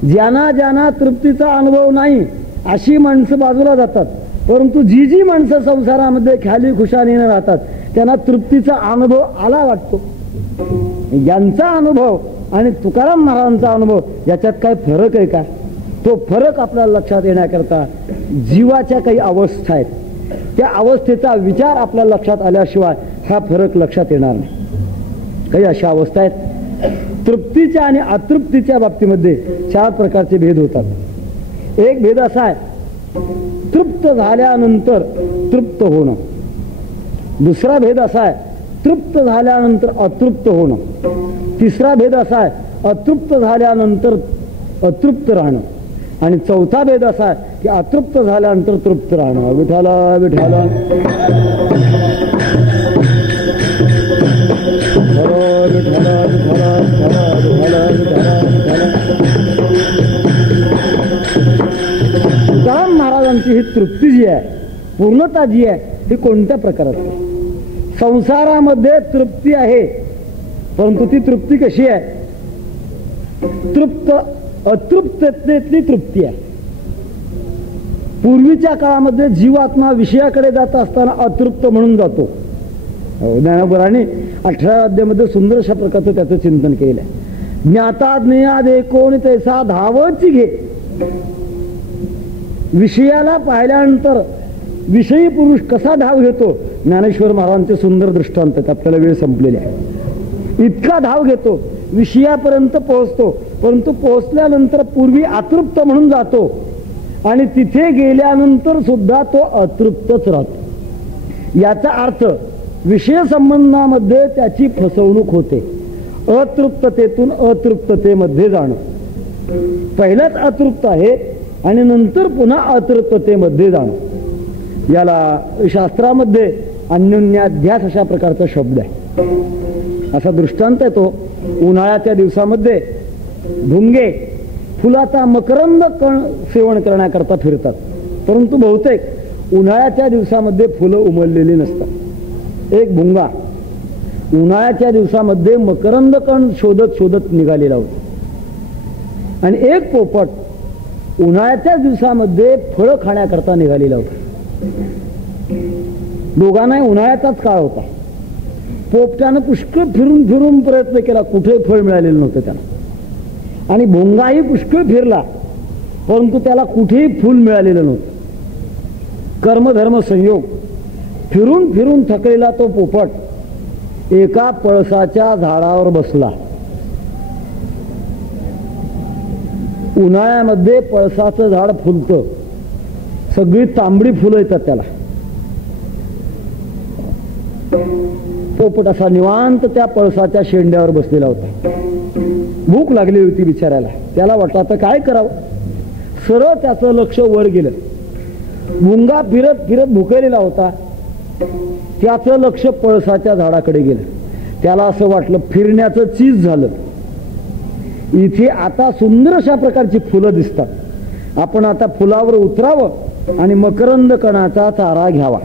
ज्यांना ज्यांना तृप्तीचा अनुभव नाही अशी माणसं बाजूला जातात. परंतु जी जी माणसं संसारामध्ये ख्याली खुशालीने राहतात त्यांना तृप्तीचा अनुभव आला वाटतो. यांचा अनुभव आणि तुकाराम महाराजांचा अनुभव याच्यात काय फरक आहे का? तो फरक आपल्याला लक्षात येण्याकरता जीवाच्या काही अवस्था आहेत, त्या अवस्थेचा विचार आपल्या लक्षात आल्याशिवाय हा फरक लक्षात येणार नाही. काही अशा अवस्था आहेत. तृप्तीच्या आणि अतृप्तीच्या बाबतीमध्ये 4 प्रकारचे भेद होतात. एक भेद असा आहे तृप्त झाल्यानंतर तृप्त होणं. दुसरा भेद असा आहे तृप्त झाल्यानंतर अतृप्त होणं. तिसरा भेद असा आहे अतृप्त झाल्यानंतर अतृप्त राहणं. आणि चौथा भेद असा आहे की अतृप्त झाल्यानंतर तृप्त राहणं. विठाला विठाला तुकाराम महाराजांची ही तृप्ती जी आहे, पूर्णता जी आहे, ही कोणत्या प्रकारात आहे? संसारामध्ये तृप्ती आहे, परंतु ती तृप्ती कशी आहे? तृप्त अतृप्ततेतली तृप्ती आहे. पूर्वीच्या काळामध्ये जीवात्मा विषयाकडे जात असताना अतृप्त म्हणून जातो. ज्ञानोबराने 18व्या अध्यायामध्ये सुंदर अशा प्रकारचं त्याचं चिंतन केलेलं आहे. ज्ञाता ज्ञेयाद एकोण तैसा धावची घे. विषयाला पाहिल्यानंतर विषयी पुरुष कसा धाव घेतो, ज्ञानेश्वर महाराजांचे सुंदर दृष्टांत. आपल्याला वेळ संपलेली आहे. इतका धाव घेतो, विषयापर्यंत पोहोचतो, परंतु पोहोचल्यानंतर पूर्वी अतृप्त म्हणून जातो आणि तिथे गेल्यानंतर सुद्धा तो अतृप्तच राहतो. याचा अर्थ विषय संबंधामध्ये त्याची फसवणूक होते. अतृप्ततेतून अतृप्ततेमध्ये जाणं. पहिलाच अतृप्त आहे आणि नंतर पुन्हा अतृप्ततेमध्ये जाणं. याला शास्त्रामध्ये अन्योन्याध्यास अशा प्रकारचा शब्द आहे. असा दृष्टांत आहे तो. उन्हाळ्याच्या दिवसामध्ये भुंगे फुलाचा मकरंद कण सेवन करण्याकरता फिरतात, परंतु बहुतेक उन्हाळ्याच्या दिवसामध्ये फुलं उमललेली नसतात. एक भुंगा उन्हाळ्याच्या दिवसामध्ये मकरंद कण शोधत शोधत निघालेला होता आणि एक पोपट उन्हाळ्याच्या दिवसामध्ये फळं खाण्याकरता निघालेला होता. दोघांना उन्हाळ्याचाच काळ होता. पोपट्यानं पुष्कळ फिरून फिरून प्रयत्न केला, कुठे फळ मिळालेलं नव्हतं त्याला. आणि भोंगाही पुष्कळ फिरला, परंतु त्याला कुठेही फूल मिळालेलं नव्हतं. कर्मधर्म संयोग, फिरून फिरून थकलेला तो पोपट एका पळसाच्या झाडावर बसला. उन्हाळ्यामध्ये पळसाचं झाड फुलतं, सगळी तांबडी फुलं येतात त्याला. पोपट असा निवांत त्या पळसाच्या शेंड्यावर बसलेला होता. भूक लागली होती बिचाऱ्याला. त्याला वाटलं आता काय करावं. सरळ त्याचं लक्ष वर गेलं. भुंगा फिरत फिरत भुकेलेला होता, त्याचं लक्ष पळसाच्या झाडाकडे गेलं. त्याला असं वाटलं फिरण्याचं चीज झालं. इथे आता सुंदर अशा प्रकारची फुलं दिसतात, आपण आता फुलावर उतरावं आणि मकरंद कणाचा चारा घ्यावा.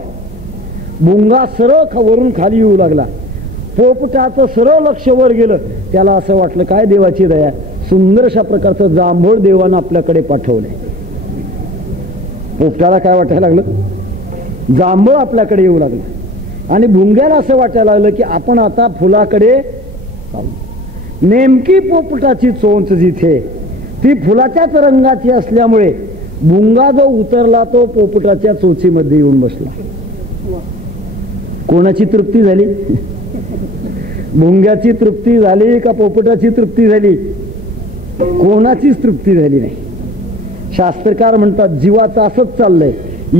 भुंगा सरळ वरून खाली येऊ लागला. पोपटाचं सरळ लक्ष वर गेलं. त्याला असं वाटलं काय देवाची दया, सुंदर अशा प्रकारचं जांभूळ देवानं आपल्याकडे पाठवलंय. पोपटाला काय वाटायला लागलं, जांभूळ आपल्याकडे येऊ लागलं. आणि भुंग्याला असं वाटायला लागलं की आपण आता फुलाकडे चाललो. नेमकी पोपटाची चोंच जिथे ती फुलाच्याच रंगाची असल्यामुळे भुंगा जो उतरला तो पोपटाच्या चोचीमध्ये येऊन बसला. कोणाची तृप्ती झाली, भुंग्याची तृप्ती झाली का पोपटाची तृप्ती झाली? कोणाचीच तृप्ती झाली नाही. शास्त्रकार म्हणतात जीवाचं असंच चाललंय,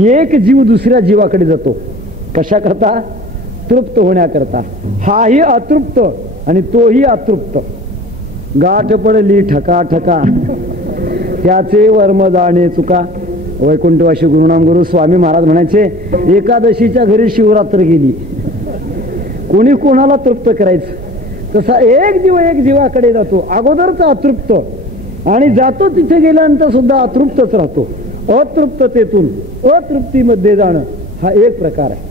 एक जीव दुसऱ्या जीवाकडे जातो. कशा करता? तृप्त होण्याकरता. हाही अतृप्त आणि तोही अतृप्त. गाठ पडली ठका ठका त्याचे वर्म जाणे चुका. वैकुंठवासी गुरुनाम गुरु स्वामी महाराज म्हणायचे एकादशीच्या घरी शिवरात्र गेली, कोणी कोणाला तृप्त करायचं. तसा एक जीव एक जीवाकडे जातो, अगोदरचा अतृप्त आणि जातो तिथे गेल्यानंतर सुद्धा अतृप्तच राहतो. अतृप्ततेतून अतृप्तीमध्ये जाणं हा एक प्रकार आहे.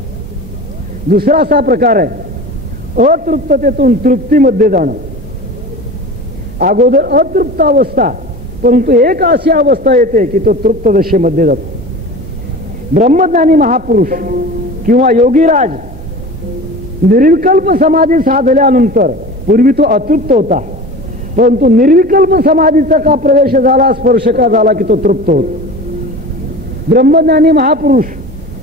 दुसरा असा प्रकार आहे अतृप्ततेतून तृप्तीमध्ये जाणं. अगोदर अतृप्त अवस्था, परंतु एक अशी अवस्था येते की तो तृप्त दशेमध्ये जातो. ब्रह्मज्ञानी महापुरुष किंवा योगीराज निर्विकल्प समाधी साधल्यानंतर पूर्वी तो अतृप्त होता, परंतु निर्विकल्प समाधीचा का प्रवेश झाला, स्पर्श का झाला की तो तृप्त होतो. ब्रह्मज्ञानी महापुरुष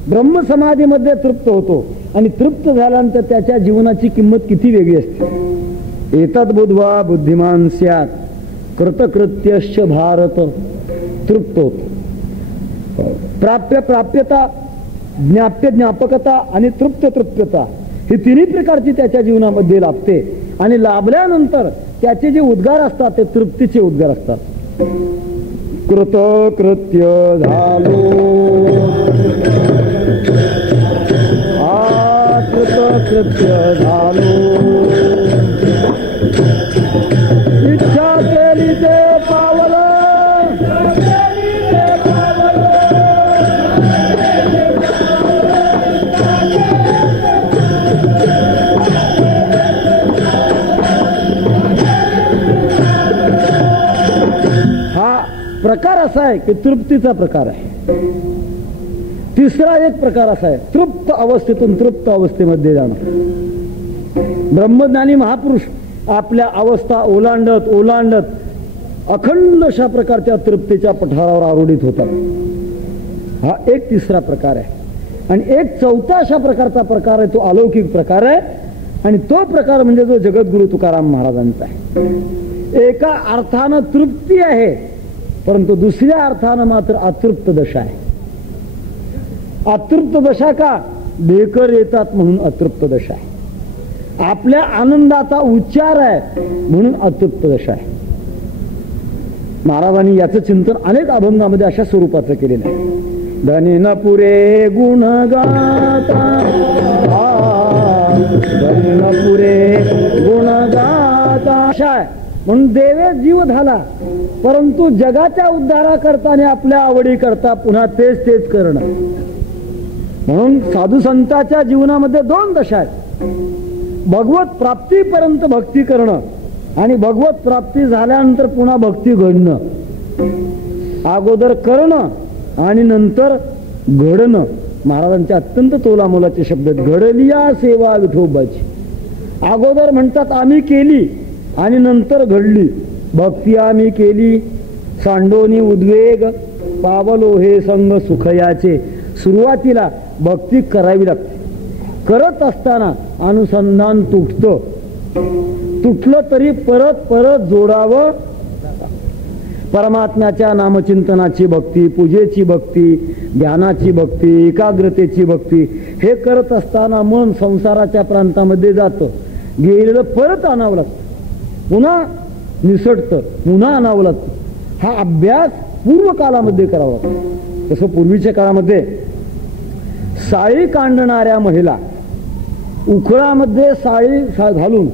ब्रह्म समाधीमध्ये तृप्त होतो आणि तृप्त झाल्यानंतर त्याच्या जीवनाची किंमत किती वेगळी असते. एतद बुद्ध्वा बुद्धिमान स्यात् कृतकृत्यश्च भारत. तृप्त होतो. प्राप्य प्राप्यता, ज्ञाप्य ज्ञापकता आणि तृप्त तृप्यता ही तिन्ही प्रकारची त्याच्या जीवनामध्ये लाभते. आणि लाभल्यानंतर त्याचे जे उद्गार असतात ते तृप्तीचे उद्गार असतात. कृतकृत्य झालो, कृतकृत्य झालो, इच्छा केली ते पावलं. हा प्रकार असा आहे की तृप्तीचा प्रकार आहे. तिसरा एक प्रकार असा आहे तृप्त अवस्थेतून तृप्त अवस्थेमध्ये जाणं. ब्रह्मज्ञानी महापुरुष आपल्या अवस्था ओलांडत ओलांडत अखंड अशा प्रकारच्या तृप्तीच्या पठारावर आरूढित होतात. हा एक तिसरा प्रकार आहे. आणि एक चौथा अशा प्रकारचा प्रकार आहे तो अलौकिक प्रकार आहे. आणि तो प्रकार म्हणजे जो जगद्गुरु तुकाराम महाराजांचा आहे. एका अर्थानं तृप्ती आहे, परंतु दुसऱ्या अर्थानं मात्र अतृप्त दशा आहे. अतृप्त दशा का? ढेकर येतात म्हणून अतृप्त दशा आहे. आपल्या आनंदाचा उच्चार आहे म्हणून अतृप्त दशा आहे. महाराजांनी याचं चिंतन अनेक अभंगामध्ये अशा स्वरूपाचं केलेलं आहे. धनी न पुरे गुण गाता, धनी न पुरे गुण गाता अशा आहे. म्हणून देवे जीव झाला, परंतु जगाच्या उद्धाराकरता आणि आपल्या आवडी करता पुन्हा तेच तेच करणं. म्हणून साधू संतांच्या जीवनामध्ये दोन दशा आहेत. भगवत प्राप्तीपर्यंत भक्ती करणं आणि भगवत प्राप्ती झाल्यानंतर पुन्हा भक्ती घडणं, अगोदर करणं आणि नंतर घडणं. महाराजांचे अत्यंत तोलामोलाचे शब्द आहेत. घडलिया सेवा विठोबाची. अगोदर म्हणतात आम्ही केली आणि नंतर घडली. भक्ती आम्ही केली सांडोनी उद्वेग पावलो हे संग सुखयाचे. सुरुवातीला भक्ती करावी लागते. करत असताना अनुसंधान तुटलं तरी परत परत जोडावं. परमात्म्याच्या नामचिंतनाची भक्ती, पूजेची भक्ती, ध्यानाची भक्ती, एकाग्रतेची भक्ती हे करत असताना मन संसाराच्या प्रांतामध्ये जातं. गेलेलं परत आणावं लागतं, पुन्हा निसटतं, पुन्हा आणावं लागतं. हा अभ्यास पूर्व काळामध्ये करावा लागतो. तसं पूर्वीच्या काळामध्ये साळी कांडणाऱ्या महिला उखळामध्ये साळी घालून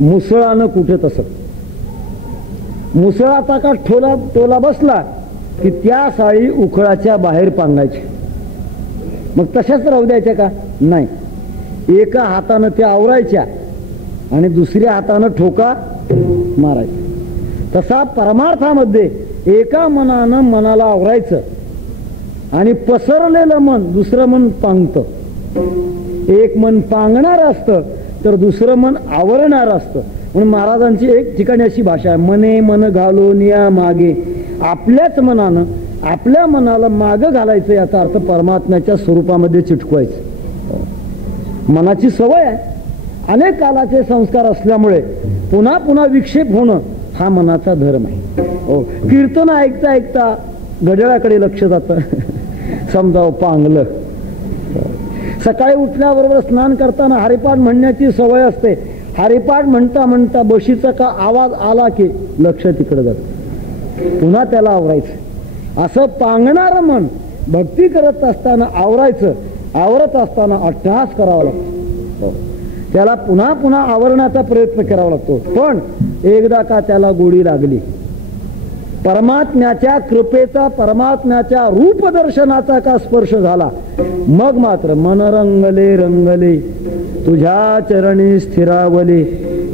मुसळानं कुठे असत. मुसळाचा का टोला बसला की त्या साळी उखळाच्या बाहेर पांगायची. मग तशाच राहू द्यायच्या का? नाही. एका हातानं त्या आवरायच्या आणि दुसऱ्या हातानं ठोका मारायचा. तसा परमार्थामध्ये एका मनानं मनाला आवरायचं आणि पसरलेलं मन दुसरं मन पांगतं. एक मन पांगणार असतं तर दुसरं मन आवरणार असतं. म्हणून महाराजांची एक ठिकाणी अशी भाषा आहे, मने मन घालून या मागे. आपल्याच मनानं आपल्या मनाला मागं घालायचं, याचा अर्थ परमात्म्याच्या स्वरूपामध्ये चिटकवायचं. मनाची सवय आहे. अनेक कालाचे संस्कार असल्यामुळे पुन्हा पुन्हा विक्षेप होणं हा मनाचा धर्म आहे. हो, कीर्तन ऐकता ऐकता घड्याळाकडे लक्ष जातं. समजावं पांगलं. सकाळी उठल्याबरोबर स्नान करताना हरिपाठ म्हणण्याची सवय असते. हरिपाठ म्हणता म्हणता बशीचा का आवाज आला की लक्ष तिकडे जातं, पुन्हा त्याला आवरायचं. असं पांगणारं मन भक्ती करत असताना आवरायचं, आवरत असताना अट्टहास करावा लागतो. त्याला पुन्हा पुन्हा आवरण्याचा प्रयत्न करावा लागतो. पण एकदा का त्याला गोडी लागली, परमात्म्याच्या कृपेचा, परमात्म्याच्या रूपदर्शनाचा का स्पर्श झाला, मग मात्र मन रंगले रंगले तुझ्या चरणी स्थिरावले.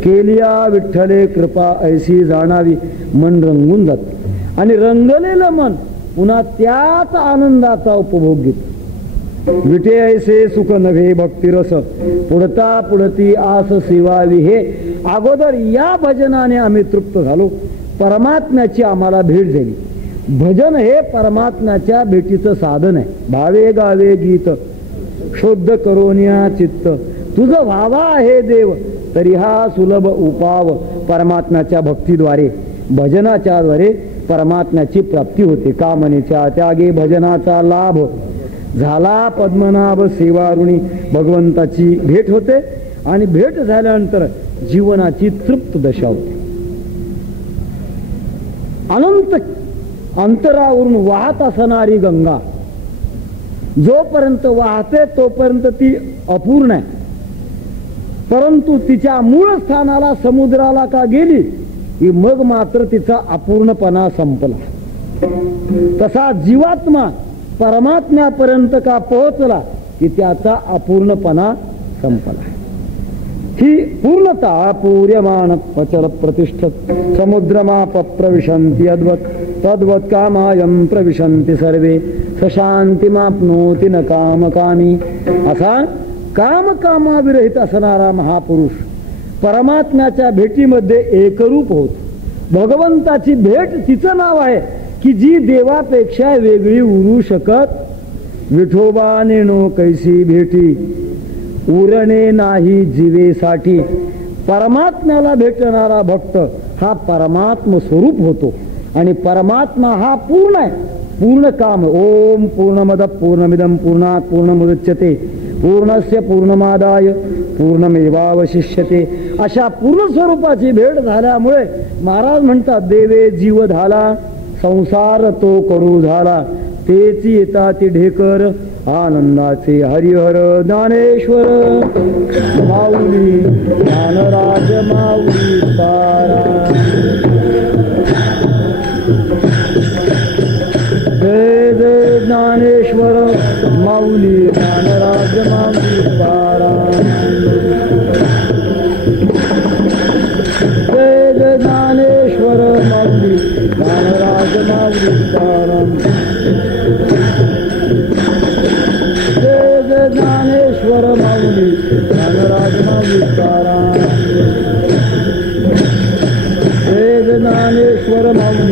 केलिया विठ्ठले कृपा ऐशी जाणावी. मन रंगून जात आणि रंगलेलं मन पुन्हा त्याच आनंदाचा उपभोग घेत. विटे ऐसे सुख नव्हे भक्तिरस पुढता पुढती आस सेवावी. हे अगोदर या भजनाने आम्ही तृप्त झालो, परमात्म्याची आम्हाला भेट झाली. भजन हे परमात्म्याच्या भेटीचं साधन आहे. भावे गावे गीत शुद्ध करोनिया चित्त तुझं व्हावा हे देव तरी हा सुलभ उपाव. परमात्म्याच्या भक्तीद्वारे, भजनाच्या द्वारे परमात्म्याची प्राप्ती होते. कामनेच्या त्यागे भजनाचा लाभ झाला. पद्मनाभ सेवारुणी भगवंताची भेट होते आणि भेट झाल्यानंतर जीवनाची तृप्त दशा होते. अनंत अंतरावरून वाहत असणारी गंगा जोपर्यंत वाहते तोपर्यंत ती अपूर्ण आहे. परंतु तिच्या मूळ स्थानाला समुद्राला का गेली की मग मात्र तिचा अपूर्णपणा संपला. तसा जीवात्मा परमात्म्यापर्यंत का पोहोचला की त्याचा अपूर्णपणा संपला. ही पूर्णता पूर्यमान अचल प्रतिष्ठत समुद्रमाप प्रविशन्ति अद्वत तद्वत कामायं प्रविशन्ति सर्वे सशांतिमाप्नोति न कामकामी. असा कामकामाविरहित असणारा महापुरुष परमात्म्याच्या भेटीमध्ये एकरूप होत. भगवंताची भेट तिचं नाव आहे की जी देवापेक्षा वेगळी उरू शकत. विठोबा नेणो कैसी भेटी उरणे नाही जीवेसाठी. परमात्म्याला भेटणारा भक्त हा परमात्म स्वरूप होतो आणि परमात्मा हा पूर्ण आहे. पूर्ण काम. ओम पूर्णमद पूर्णमिदं पूर्णात् पूर्णमुदच्यते पूर्णस्य पूर्णमादाय पूर्णमेवावशिष्यते. अशा पूर्ण स्वरूपाची भेट झाल्यामुळे महाराज म्हणतात देवे जीव झाला संसार तो कडू झाला तेची येताती ढेकर आनंदाचे हरिहर ज्ञानेश्वर माऊली ज्ञानराज माऊली तारा. जय जय ज्ञानेश्वर माऊली ज्ञानराज माऊली तारा.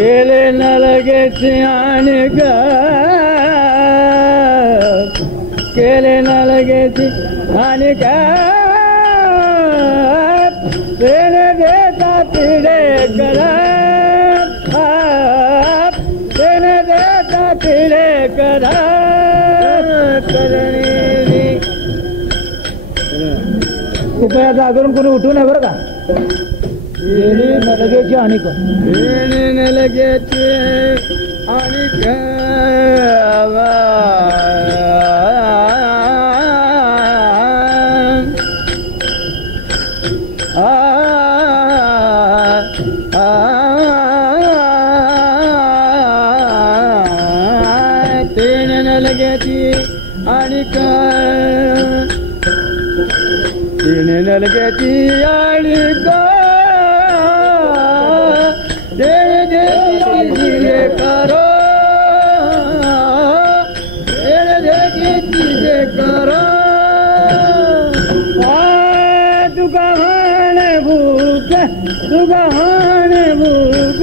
केले न लगेच आणि केले न लगेच आणि तेने देता तिडे करा तेने देता तिडे करा कृपया जागरून कोणी उठू नये बरं का. लगेची आणि लगेची आणि तेने लगेची आणि तिने नलगेची आणि दिले करो दिले करो तुका म्हणे भूक तुका म्हणे भूक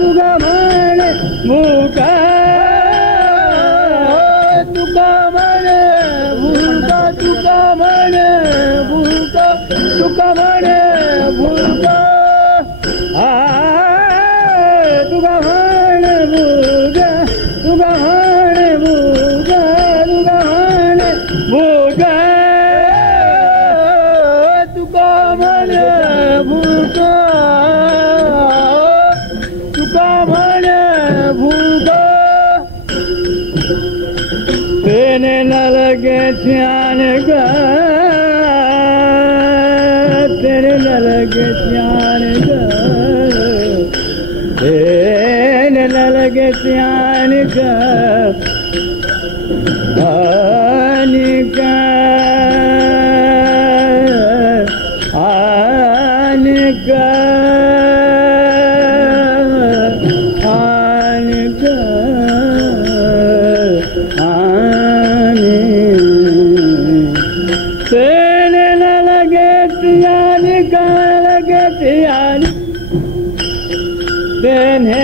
तुका म्हणे भूक तुका म्हणे भूक तुका म्हणे भूक तुका म्हणे भूक तुका म्हणे भूक तुका म्हणे भूक तुका म्हणे भूक तुका म्हणे भूक तुका म्हणे भूक तेने न लगे ध्यान तेरे न लगे ध्यान तेने न लगे ध्यान तेने न लगे ध्यान लगे ध्यान तेने